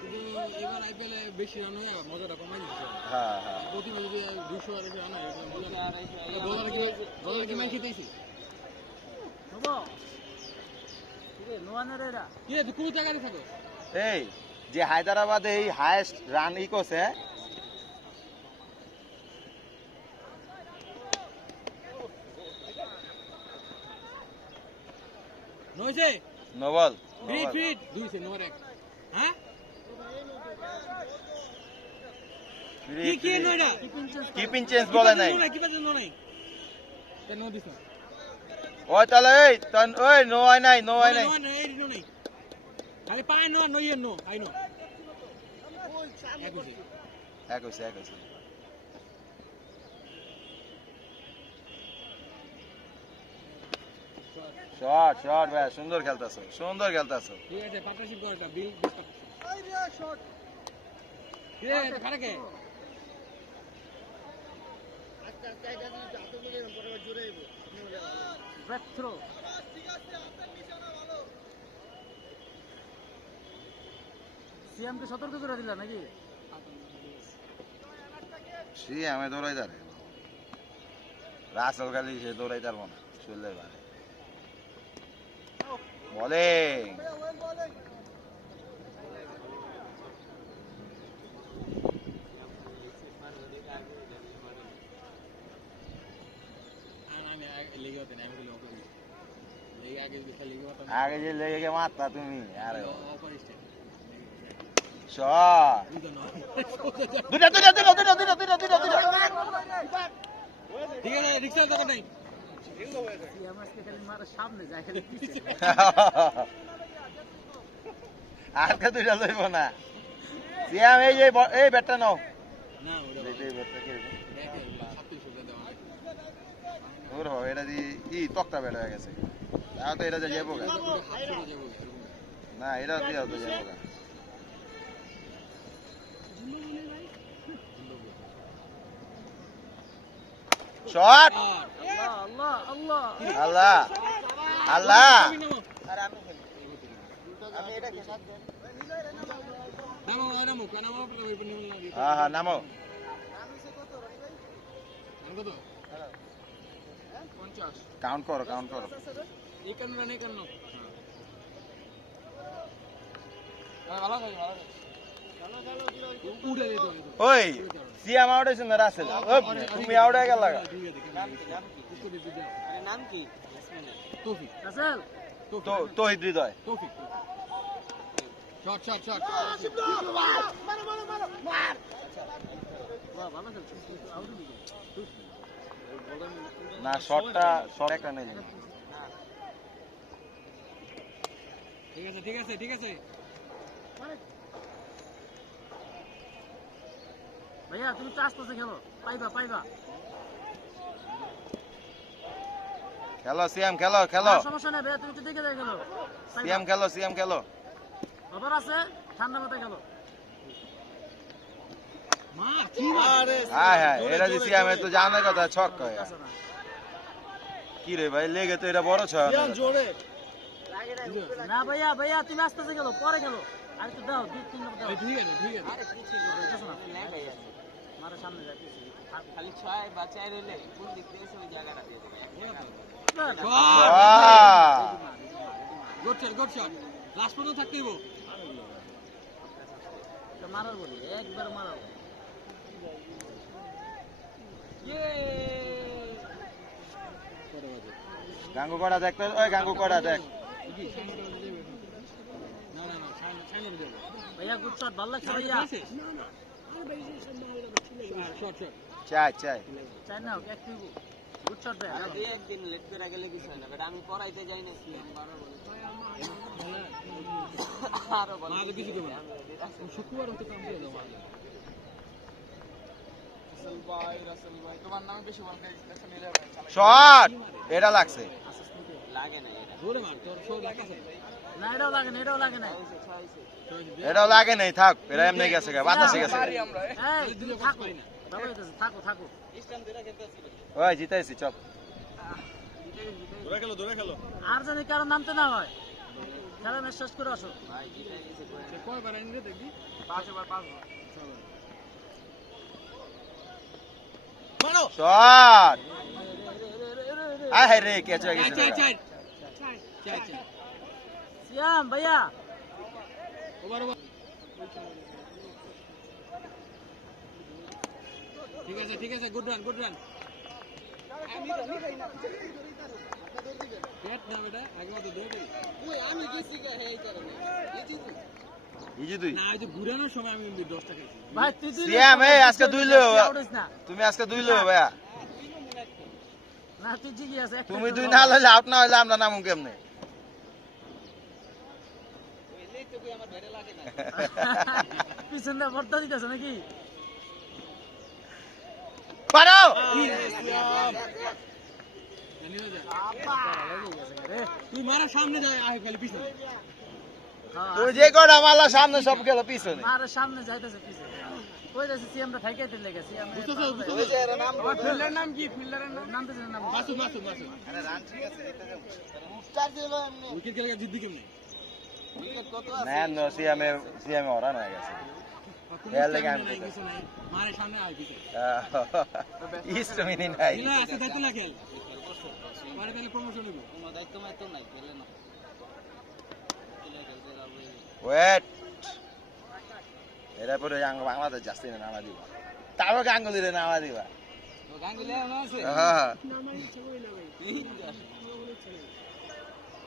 কিন্তু এবার আইপিএল বেশি রান হয়ে মজাটা কমাই দিচ্ছে হ্যাঁ হ্যাঁ প্রতি ম্যাচে 200 আর রান হয় বলার কি ম্যাচ জিতেছি হবো ঠিক আছে নোয়ানের এরা কি রে কোন জায়গায় থাকো এই যে হায়দ্রাবাদে এই হাইয়েস্ট রান ই করছে নইছে নোবল ফিট দুইছে নম্বর 1 হ্যাঁ কি নইরা কিপিং চেঞ্জ বলে নাই কি পাচ্ছে নো নাই নো দিছ ওই তাহলে এই তন ওই নো আই নাই নো নাই খালি পায় নো নইয়ে নো আই নো একুশে শট ভাই সুন্দর খেলতাছো ঠিক আছে পার্টনারশিপ করটা বিল শট কি রে কারকে ব্যাক থ্রো সিএমকে সতর্ক করে দিলা নাকি সে আমি দৌড়াই দাঁড়ে রাসেল খালি সে দৌড়াই পারবো না চললে পারে বোলিং আগে যে লেগে গে মারতা তুমি আরে শট দুটা ঠিক আছে রিক্সা দরকার নাই সিএম আজকে খালি মারা সামনে যায় খালি পিছে আজকে দুইটা লইব না সিয়াম এই ব্যাটটা নাও না ওটা এই ব্যাটটা কি দেখে 36 টাকা দেওয়া ওর হ এটা দি ই তক্তা বেড় হয়ে গেছে তাও তো এটা যে যাবো গা। না এটা দিয়ে তো যাবো গা। শট আল্লাহ আল্লাহ আল্লাহ আল্লাহ আর আমি খেলি আমি এটা খেলি হ্যাঁ হ্যাঁ নামো কাউন্ট করো কাউন্ট করো ওই সিয়াম আউট হয়েছে না রাসেল তুমি আউট হয়ে গেল আরে নাম কি রাসেল তহিদ হৃদয় না শটটা শট একটা নেই ভাইয়া তুমি তো আস্তে খেলো পাইবা পাইবা খেলো সিয়াম খেলো খেলো আর সমস্যা নেই ভাইয়া তুমি তো দেখে খেলো সিয়াম খেলো সিয়াম খেলো খবর আছে ঠান্ডা মাথায় খেলো হ্যাঁ হ্যাঁ এটা যে সিয়াম তো জানার কথা ছক কয় কি রে ভাই লেগে তো এটা বড় ছয় না ভাইয়া ভাইয়া তুমি আস্তে খেলো পরে খেলো আর একটু দাও 2-3 দাও আরে কিছু মারা সামনে যাইতেছি খালি 6 বা 4 হইলে কোন দিক থেকে ওই জায়গাটা দিয়ে দেবে মারার বলি একবার মারার গাঙ্গু কড়া দেখ তো ওই গাঙ্গু কড়া দেখ ভাইয়া গুড শট ভালো লাগছে ভাইয়া চাই চাই চাই না এক টুকু গুড শট ভাইয়া আমি একদিন লেট করে গেলে কিছু হয় না বাট আমি পড়াইতে যাই না আরো বল শুক্রবার তো কাম করে দাও তোমার নামে বেশি বল শট এটা লাগছে লাগে না এটা না এটাও লাগে না এটাও লাগে না এটাও লাগে নাই থাক এটা এমনি গেছে গা বাতাসে গেছে এই তুমি থাকো বাবা হইতাছে থাকো থাকো ওই জিতাইছি চপ আর জানি কারো নামতে না হয় খেলা ম্যাচ শেষ করে আসো শট আয় রে ক্যাচ হয়ে গেছে সিয়াম ভাইয়া ঠিক আছে গুড রান ব্যাট না বেটা আগে মতো দৌড়ে আমি গেছি কে এই কারণে ইজি তুই না এই যে ঘুরানোর সময় আমি 10 টাকা খেয়েছি ভাই তুই তুই সিয়াম এই আজকে দুই লো আউট হইছ না তুমি আজকে দুই লো ভাইয়া না তুই ঠিকই আছে একটা তুমি দুই না হলে আউট না হলে আমরা নামুন কেমনে এলেই তো আমার ভেড়ে লাগে না পিছনে ভর্তা দিতেছে নাকি পারো তুই মারা সামনে যায় আয় খালি পিছনে তুই যে কটা মারলা সামনে সব গেল পিছনে আর সামনে যাইতেছে পিছনে কই যাচ্ছে সিএমটা ঠাইকাইতে লেগে সিএম আমার ফিল্ডারের নাম কি ফিল্ডারের নাম নামতেছে না মাসুদ আরে রান ঠিক আছে এটা চার্জ দিলো এমনি উইকেট খেলে জিতবি কেমনে উইকেট কত না নো সিএমে ওরা হয়ে গেছে এর লেগে আমি কিছু নাই মারে সামনে আয় পিছনে ইস্ট মিনি নাই দিলা আছে দায়িত্ব না খেল পরে তাহলে প্রমোশন হবে কোনো দায়িত্ব মাইতো নাই খেলে না ওয়েট এরা পরে বাংলাদেশ যাচ্ছে না নামা দিবা তারও গাঙ্গুলিরে নামা দিবা তো গাঙ্গুলি এমন আছে হ্যাঁ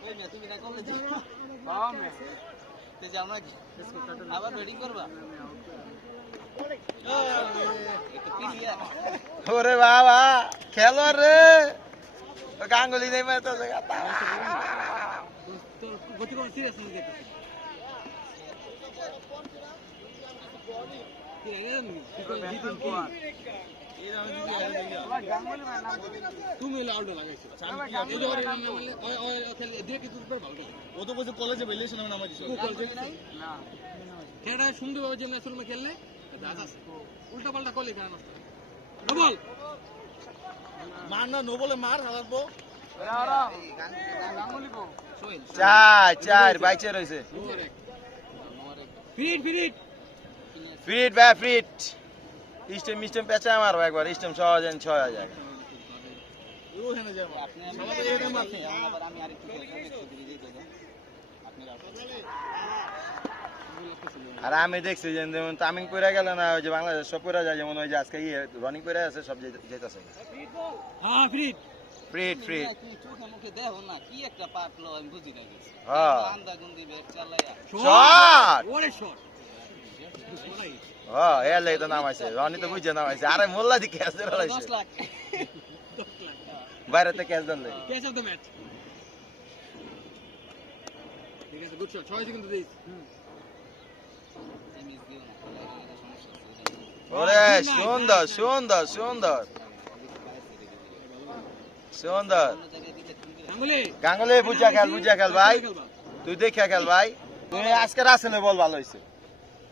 ওই না তুমি না কলেজ হ্যাঁ মে তে যাও না আবার রেডি করবা এটা ক্লিয়ার ওরে বাবা খেলো রে গাঙ্গুলি নেই মানে তো তোর গতি কোন সিরিয়াস নিয়ে দেখতেছিস কি লাগে কি তুমি হলে আউটডোর লাগাইছো দেখে তো ভালো লাগে। ও তো বলছে কলেজে বেরিয়েছে না নামাজি সব। খেলাটা সুন্দরভাবে যেমন আসলে খেললে উল্টা পাল্টা করলে খেলা নষ্ট হয়। ডবল মার না নো বলে মার হালার পো। চার বাইচে রয়েছে। ফিট ফিট ফ্রিট ভাই ফ্রিট স্টেম মিস্টেম পেঁচা মারবো একবার স্টেম সহজে 6,000 ও হেনে যাবো। আপনি সবাই তো এরকম মারছে। আবার আমি আরেকটু দেখছি আপনি আর আমি দেখছি যে যেমন তামিং করে গেল না ওই যে বাংলাদেশ সব করে যায় যেমন ওই যে আজকে রানিং করে আছে সব যেতেছে হ্যাঁ ফিট ফ্রিট ফ্রিট তুই চোখে মুখে দেখো না কি একটা পাটলো আমি বুঝি না গেছি হ্যাঁ। আন্দা গুন্দি ব্যাগ চালাইয়া শট ওরে শট হ্যাঁ এর লাগে তো নামাইছে রনি তো বুঝে নামাইছে আরে মোল্লা দি ক্যাচ ধরে 10 লাইছে লাখ বাইরেতে ক্যাচ ধরলে ক্যাচ অফ দ্য ম্যাচ ঠিক আছে গুড শট 6 সেকেন্ড দিস এই মিস দিও না এটা সমস্যা আছে ওরে সুন্দর সুন্দর সুন্দর সুন্দর অন্য জায়গায় দিলে তুমি গাঙ্গুলি গাঙ্গুলি বুঝা খেল ভাই তুই দেখে খেল ভাই তুই আজকে রাসেলে বল ভালো হইছে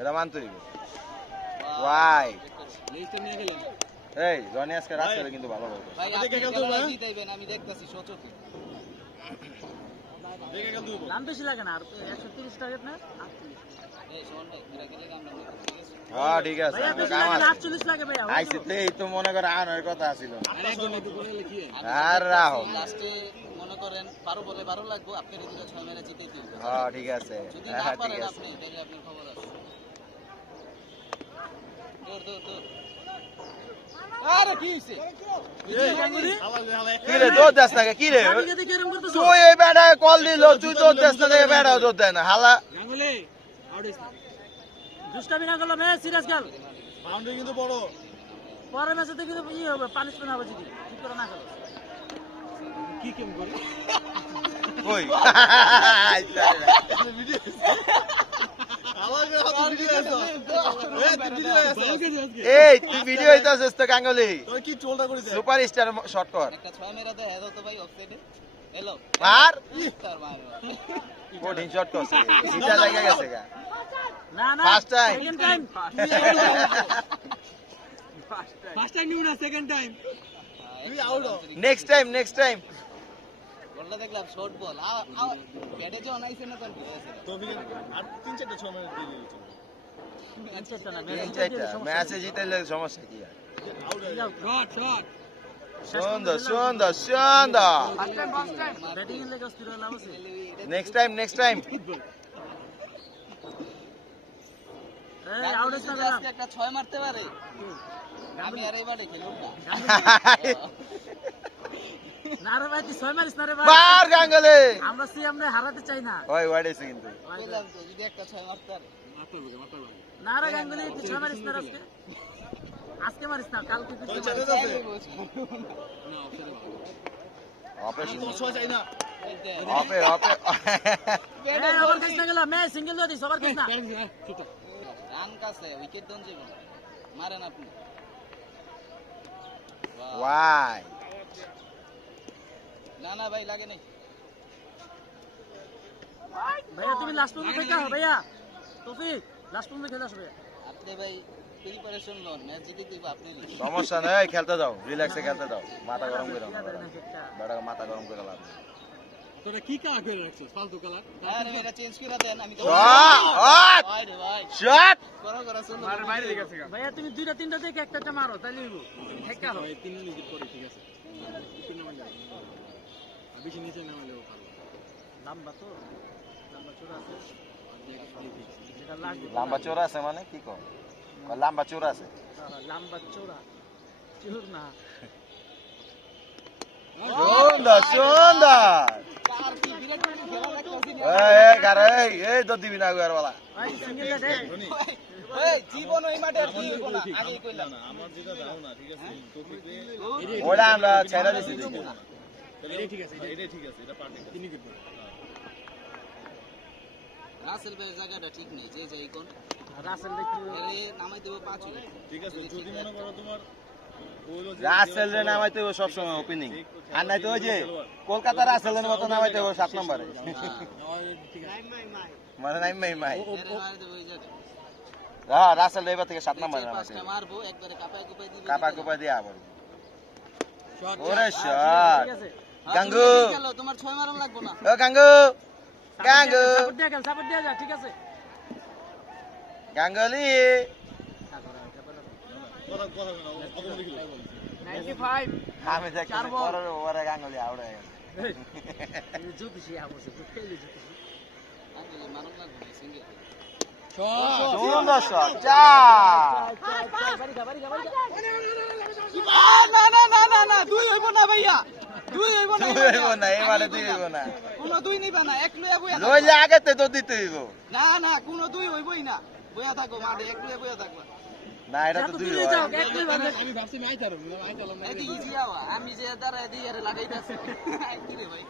এটা মানতে হইব ওয়াই লেজটা নিয়ে গেলেন এই রনি আজকে রাসেলে কিন্তু ভালো বল ভাই আপনি খেলাটা জিতাইবেন আমি দেখতাছি সচকে দেখে গেল তুই। দাম বেশি লাগে না আর 130 টার্গেট না 38 এই শোন ভাই এরা গেলে আমরা নিব, ঠিক আছে হ্যাঁ ঠিক আছে ভাইয়া বেশি লাগে না 48 লাগে ভাইয়া আইছে তো এই তো মনে করে আনার কথা ছিল আর একদম একটু করে লিখি আর রাহো লাস্টে মনে করেন 12 বলে 12 লাগবে আপনি দুটো 6 মেরে জিতেই দিবেন হ্যাঁ ঠিক আছে যদি না হ্যাঁ ঠিক পারেন আছে আপনি তাহলে আপনার খবর আছে দূর আরে কি হইছে কি রে দৌড় দাস না কি রে আমি যদি কেরম করতেছ তুই এই বেটা কল দিল তুই দৌড় দাস না এই বেটা দৌড় দেয় না হালা গাঙ্গুলি আউট ইস দুষ্টামি না করলে ভাই সিরিয়াস গেল বাউন্ডারি কিন্তু বড়। পরের ম্যাচে তো কিন্তু ই হবে পানিশমেন্ট হবে যদি ঠিক করে না খেলো কি কেম করে কই আমাকে হাতে ভিডিও আছে। এই তুই ভিডিও আছে। এই তুই ভিডিও হইতাছিস তো গাঙ্গুলি তোর কি চোলটা করে দে। সুপার স্টার শট কর একটা 6 মেরে দেয় এত তো ভাই অফসাইডে হ্যালো আর তার মারো কঠিন শট করছে সিটা লাগা গেছে গা না না First time. Second time first time new না সেকেন্ড টাইম তুই আউট হ। নেক্সট টাইম বলটা দেখলাম শর্ট বল ব্যাটে যখন আইছে না তখন ভিড়ে আছে তো বিগে আর 3-4টা 6 মিনিট দিয়ে দিয়েছে। ইনসেটটা না তিন চারটা ম্যাচে জিতাইলে সমস্যা কি আর আউট হয়ে গেল। শট শট সুন্দর ব্যাটিং এর লেগে অস্থির হলাম আছে নেক্সট টাইম এই আউট হইছে না আজকে একটা 6 মারতে পারে আমি আর এবারে খেলুম না না রে ভাই তুই 6 মারিস না রে ভাই বার গাঙ্গুলি আমরা আমরা হারাতে চাই না ওই ওয়াইডেছে কিন্তু কইলাম তো যদি একটা 6 মারতে পারে মারতে হবে না রে গাঙ্গুলি তুই 6 মারিস না রে আজকে মারিস না কালকে তুই তোর 6 চ্যালেঞ্জ মারিস আছে। না অফসাইডে ভালো অপারেশন তোর 6 চাই না। অপে এই ওভার কাজ না গেল মে সিঙ্গেল দিয়ে দিস ওভার কাজ না ছোট রান কাছে উইকেট দন যাবে মারেন আপনি ওয়াই না না ভাই লাগে নাই ভাইয়া তুমি লাস্ট পর্যন্ত দেখা ভাইয়া তৌফিক লাস্ট পর্যন্ত খেলে আসবে আপনি ভাই প্রিপারেশন লন ম্যাচ জিতে দিব আপনি সমস্যা নেই খেলতে দাও রিল্যাক্সে খেলতে দাও মাথা গরম করে না বেটা মাথা গরম করে লাভ নেই। তোরা কি কালার করে রাখছিস ফালতু কালার আরে এটা চেঞ্জ করে দেন আমি তো শট ভাই রে ভাই শট করা শুনুন বাইরে দিকে আছে। ভাইয়া তুমি দুইটা তিনটা দেখে একটা মারো তাইলে হইব হেক্কা হো ভাই 3 মিনিট পরে ঠিক আছে একটু নামা যাবে আর বেশি নিচে নামালেও ভালো লম্বা তো লম্বা চোরা আছে যেটা লাগবে লম্বা চোরা আছে মানে কি কর লম্বা চোরা আছে লম্বা চোরা চোর না সুন্দর কার কি বিরাট কোহলি খেলা দেখতাছি এই তো দিবি না গুয়ার বালা ভাই সিঙ্গেল দে এই জীবন ওই মাঠে আর কি হইব না আগেই কইলাম না আমার যেটা দাও না ঠিক আছে। তোফিকে ওটা আমরা ছেড়ে দিছি এটাই ঠিক আছে এটাই ঠিক আছে। এটা পার্টি। 3 উইকেট পরে রাসেল ভাই জায়গাটা ঠিক নেই যে যাই কোন রাসেল দেখি এরে নামাই দেব 5 উইকেট ঠিক আছে। যদি মনে করো তোমার রাসেল রে নামাইতে হবে সবসময় ওপেনিং, আর নাই তো ওই যে কলকাতা রাসেলের মতো নামাইতে হবে 7 নম্বরে, মানে নাইমাই মাই। হ্যাঁ রাসেল এবার থেকে 7 নম্বরে নামাইতে হবে, মারবো একবারে কাপায় কুপায় দিবে, কাপা কুপা দিয়ে আবার। ওরে শট গাঙ্গু, তোমার 6 মারম লাগবে না। ও গাঙ্গু গাঙ্গু সাপোর্ট দিয়া যা, ঠিক আছে। গাঙ্গুলি 95 আমি দেখছি পরের ওভারে গাঙ্গুলি আউট হয়ে গেছে। জ্যোতিষী আমছে খেলে জ্যোতিষী আঙ্গুলে মারম লাগবে না, সিঙ্গেল। সুন্দর শট, চার। না না না না না, দুই হইব না ভাইয়া, দুই হইব না, দুই হইব না, এবারে দুই হইব না, কোনো দুই নিবা না, এক লইয়া বইয়া থাকো। লইলে আগেতে তো দিতে হইব। না না, কোনো দুই হইবই না, বইয়া থাকো মাঠে, এক লইয়া বইয়া থাকবা। না এটা তো দুই হয়। আমি ভাবছি আইতারম না এদি ইজি আওয়া, আমি যে দাঁড়ায় দিয়ে আরে লাগাইতাছি। কি রে ভাই,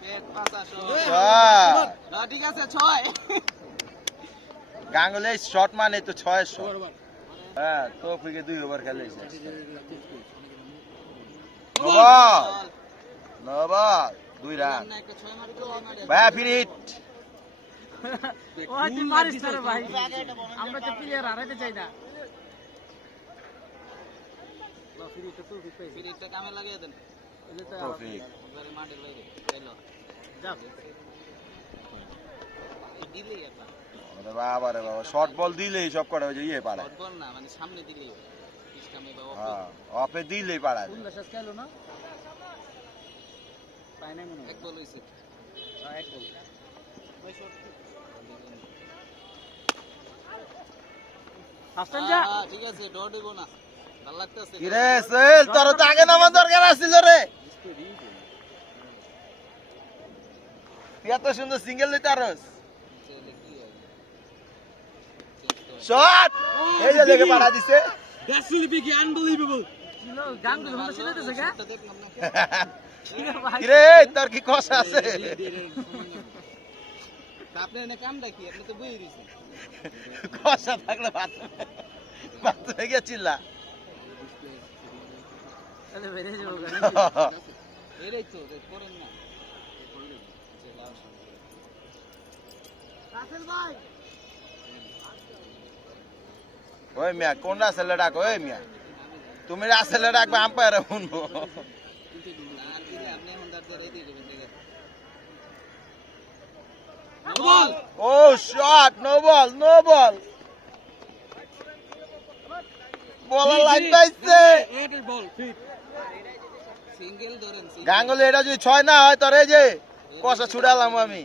পেট পাতা সব। শট। না ঠিক আছে, 6। গাঙ্গুলি শট মানে তো 6 শট। হ্যাঁ তো ফিকে 2 ওভার খেলেছে। নবাব নবাব 2 রান। না একটা 6 মারি তো মারি। ভাই ফিরিট ও তুই মারিস না রে ভাই, আমরা তো প্লেয়ার হারাইতে চাই না। লো ফিরি তো তুই পেয়ে ফিরিটটা কামে লাগিয়ে দেন, এই তো তৌফিক। একবারে মাঠের বাইরে এলো। যা এই দিলেই একবার আরে বাবা রে বাবা, শর্ট বল দিলেই সব কটা ওই যে ইয়ে পাড়ায়। ফুটবল না, মানে সামনে দিলেই হয়। ইসকামে বাবা হ্যাঁ অফে দিলেই পাড়ায়। কোন দেশ খেলো না পাই নাই মনে এক বল হইছে। হয় এক বল ফার্স্ট টাইম যা ঠিক আছে, ডট হইব না, ভালো লাগতেছে। কি রে সোহেল, তোর তো আগে নামার দরকার আছিল রে, তুই এত সুন্দর সিঙ্গেল লইতে আরস। শট, এই যে লেগে পাড়া দিছে। That's really big unbelievable kilo Ganguly হলো সিলেতেছে গা এটা দেখলাম না। ঠিক আছে ভাই কি রে তোর কি কষ্ট আছে? তা আপনার এনে কামটা কি, আপনি তো বই দিয়েছেন। কষ্ট থাকলে বাথরুমে গেছিলা। তাহলে বেরিয়ে যাবো গা এরাই তো করেন না। ওই মিয়া কোন রাসেলে ডাকো, ওই মিয়া তুমি রাসেলে ডাকবে, আম্পায়ারে শুনবো। আর দিলে আপনি এখন দাঁড়িয়ে দিয়ে দেবেন, ঠিক আছে। বল ও shot, no ball no ball, ball line পাইছে। এট বল ফিট সিঙ্গেল ধরেন, গাঙ্গুলি এটা যদি 6 না হয় তোর এই যে কষা ছুড়ালাম আমি।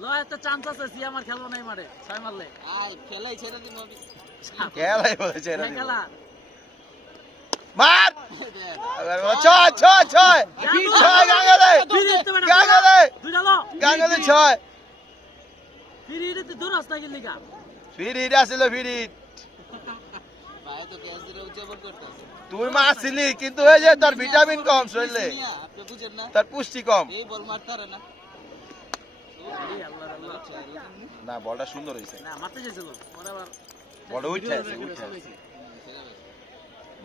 লো একটা চান্স আছে সি আমার খেলবো নাই মারে 6 মারলে আর খেলাই ছেড়ে দিব আমি। খেলাই বলেছে এরা দিব। খেলা মার ছয় ছয় ছয় ছয় গাঙ্গুলি গাঙ্গুলি দুইটা লো গাঙ্গুলি 6। ফিরি রে তুই দৌড়াস না গেলি গা ফিরিট আসিল ফিরিট, ভাই তো গ্যাস দিয়ে উদযাপন করতেছে। তুই মারছিলি কিন্তু ওই যে তোর ভিটামিন কম শরীরে, আপনি বুঝেন না, তোর পুষ্টি কম। এই বল মারতে পারে না। এই আল্লাহ আল্লাহ না বলটা সুন্দর হয়েছে, না মারতে চাইছিল পরে আবার বলটা উঠে আছে উঠে আছে,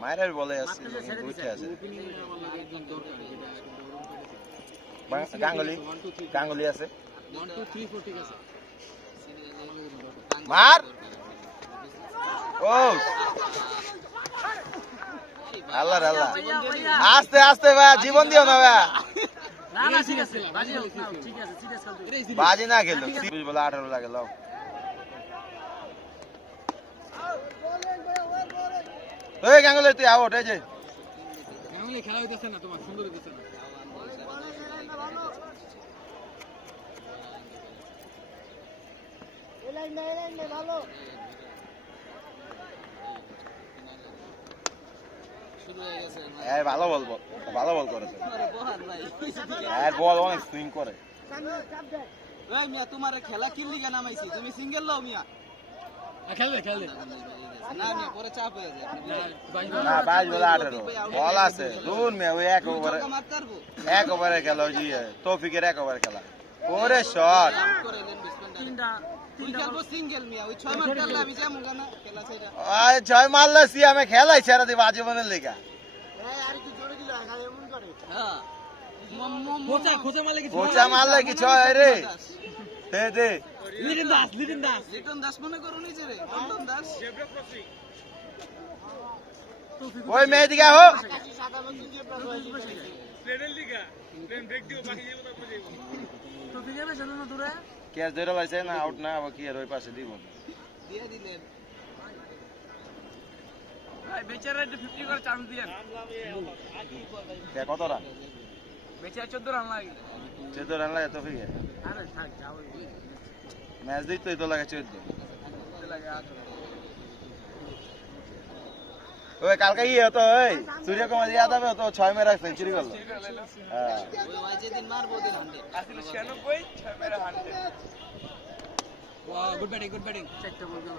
মায়ের বলে আছে উঠে আছে। গাঙ্গুলি গাঙ্গুলি আছে, 1 2 3 4 ঠিক আছে মার। ও আল্লাহ আল্লাহ, আস্তে আস্তে ভাই, জীবন দিও না ভাই, না না ঠিক আছে বাজি হোক না ঠিক আছে সিরিয়াস খেলতে বাজি না খেলো বলে 18 লাগে লাও। ওই গাঙ্গুলি তুই আউট, এই যে গাঙ্গুলি খেলা হইতেছে না, তোমার সুন্দর হইতেছে না। শুরু হয়ে গেছে। এই ভালো বল, ভালো বল করেছে, আরে বহার ভাই, এর বল অনেক সুইং করে। ওই মিয়া তোমারে খেলা কি লিগা নামাইছি, তুমি সিঙ্গেল লও মিয়া। খেলবে খেলবে না মিয়া পরে চাপ হয়ে যায়। না 22 বলে 18 বল আছে দূর মে, ওই এক ওভারে টাকা মারতে পারবো, এক ওভারে খেলা, ওই যে তৌফিকের এক ওভার খেলা। ওরে শট, আউট করে দেন, বিসমিল্লাহ। তিনটা তুই খেলবো সিঙ্গেল মিয়া ওই 6 মার খেললে আমি যাবো না খেলা সেটা আয় ছয় মারলে সিয়ামে খেলাই ছেড়ে দিব আজীবনের লেগা হ্যাঁ খোঁচা মারলে কি কোচা মারলে কি ছয় রে দে দে লিটন দাস লিটন দাস মনে করো নিজে রে লিটন দাস ওই মেয়ে দিকে হো ক্যাচ ধরে লাইছে না আউট না আবার কি আর ওই পাশে দিব দিয়ে দিলেন বেচারা একটু 50 করে চান্স দিয়েন কে কত রান বেচারা 14 রান লাগে 14 রান লাগে তো ফিরে আরে থাক যাও ম্যাচ দিই তো লাগে 14 লাগে ওই কালকে ইয়ে হতো ওই সূর্যকুমার ইয়াদ হবে তো 6 মেরা সেঞ্চুরি করলো হ্যাঁ ওই ওই যেদিন মারবো দিন 100 আসলে 96 6 মেরে 100 ওয়াও গুড ব্যাটিং চেকটা বল গেল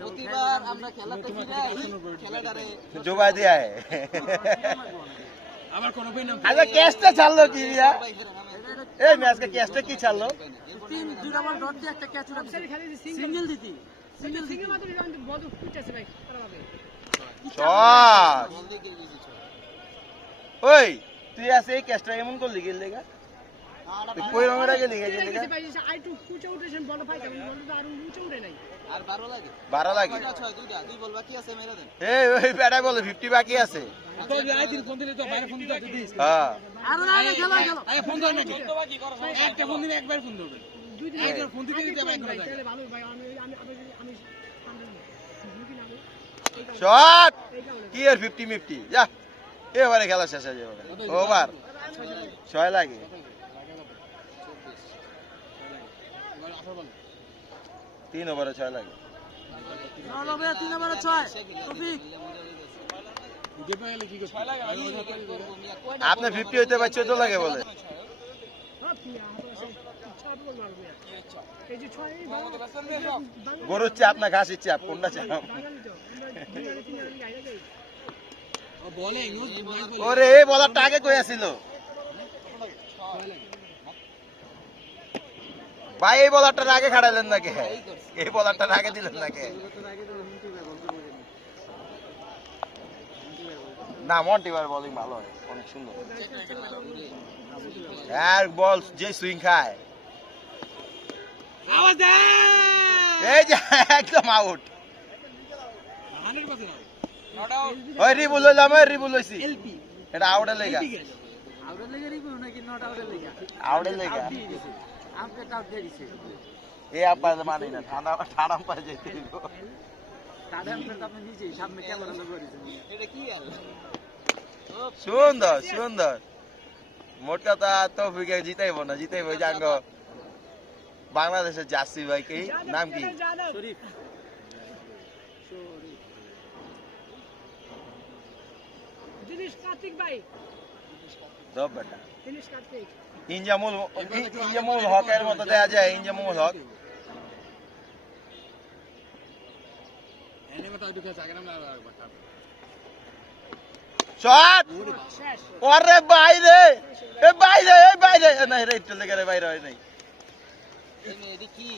প্রতিবার আমরা খেলাতে ফিরাই খেলাটারে জোবাই দিয়া है আবার কোন বই নাম আচ্ছা ক্যাচটা ছাড়লো কি রিয়া এই ম্যাচকে ক্যাচটা কি ছাড়লো তিন দুটা বল ডট দিয়ে একটা ক্যাচ উড়াচ্ছে সিঙ্গেল দিতি সিঙ্গেল মাত্র বল ফুটেছে ভাই শট বল দিয়ে গিয়ে গেছি ওই তুই আছে এই ক্যাচটা এমন করলি গেল লেগা তুই কই রঙের আগে লিখে গেলি লেগা আর 12 লাগে 12 লাগে কয়টা 6 দুইটা দুই বল বাকি আছে মেরে দেন এই ওই ব্যাটাই বলে 50 বাকি আছে তো আই দিন ফোন দিলে তো বাইরে ফোন দিতে দিস হ্যাঁ আর না খেলা গেল আগে ফোন দাও নাকি একটা ফোন দিলে একবার ফোন দেবে একবার ফোন দিতে দিতে একবার শট কি আর 50 50 যা এবারে খেলা শেষ হয়ে যাবে ওভার 6 লাগে 3 ওভারে 6 লাগে চলো ভাই 3 নম্বরে 6 টপিক গেপে গেলে কি করছিস আপনি 50 হইতে পারছে তো লাগে বলে গরুর চাপ না ঘাসের চাপ কোনটা চাপ বলে ওরে এই বলারটা আগে কই আছিল ভাই এই বলারটা আগে খাড়াইলেন নাকি এই বলারটা আগে দিলেন নাকি না মন্টিভার বোলিং ভালো হয় অনেক সুন্দর আর বল যে সুইং খায় আওয়াজ দে এই যে একদম আউট 100% ওই রিবুল লইলাম ওই রিবুল লইছি এলপি এটা আউটে লেগা আউটের লেগে রিভিউ নাকি নট আউটের লেগে আউটে লেগা আপনি আউট দিয়ে দিছে এই আব্বা মানি না ঠান্ডা ঠান্ডা পায় যেতে দিব তাদের আপনি নিজেই সামনে ক্যামেরা লোক করেছেন এটা কি আর সুন্দর সুন্দর মোট কথা তৌফিকে জিতাইব না জিতাইব জাঙ্গ বাংলাদেশের জার্সি ভাই কি নাম কি শরীফ দিনেশ কার্তিক ভাই দব বেটা দিনেশ কার্তিক ইনজামুল হকের মতো দেয়া যায় ইনজামুল হক এনে কথা দুটো আগে নাম লাগবে শট শেষ ওরে বাইরে এ বাইরে না রে একটু লেগে বাইরে হয় নাই এই মেয়ে, এটা কি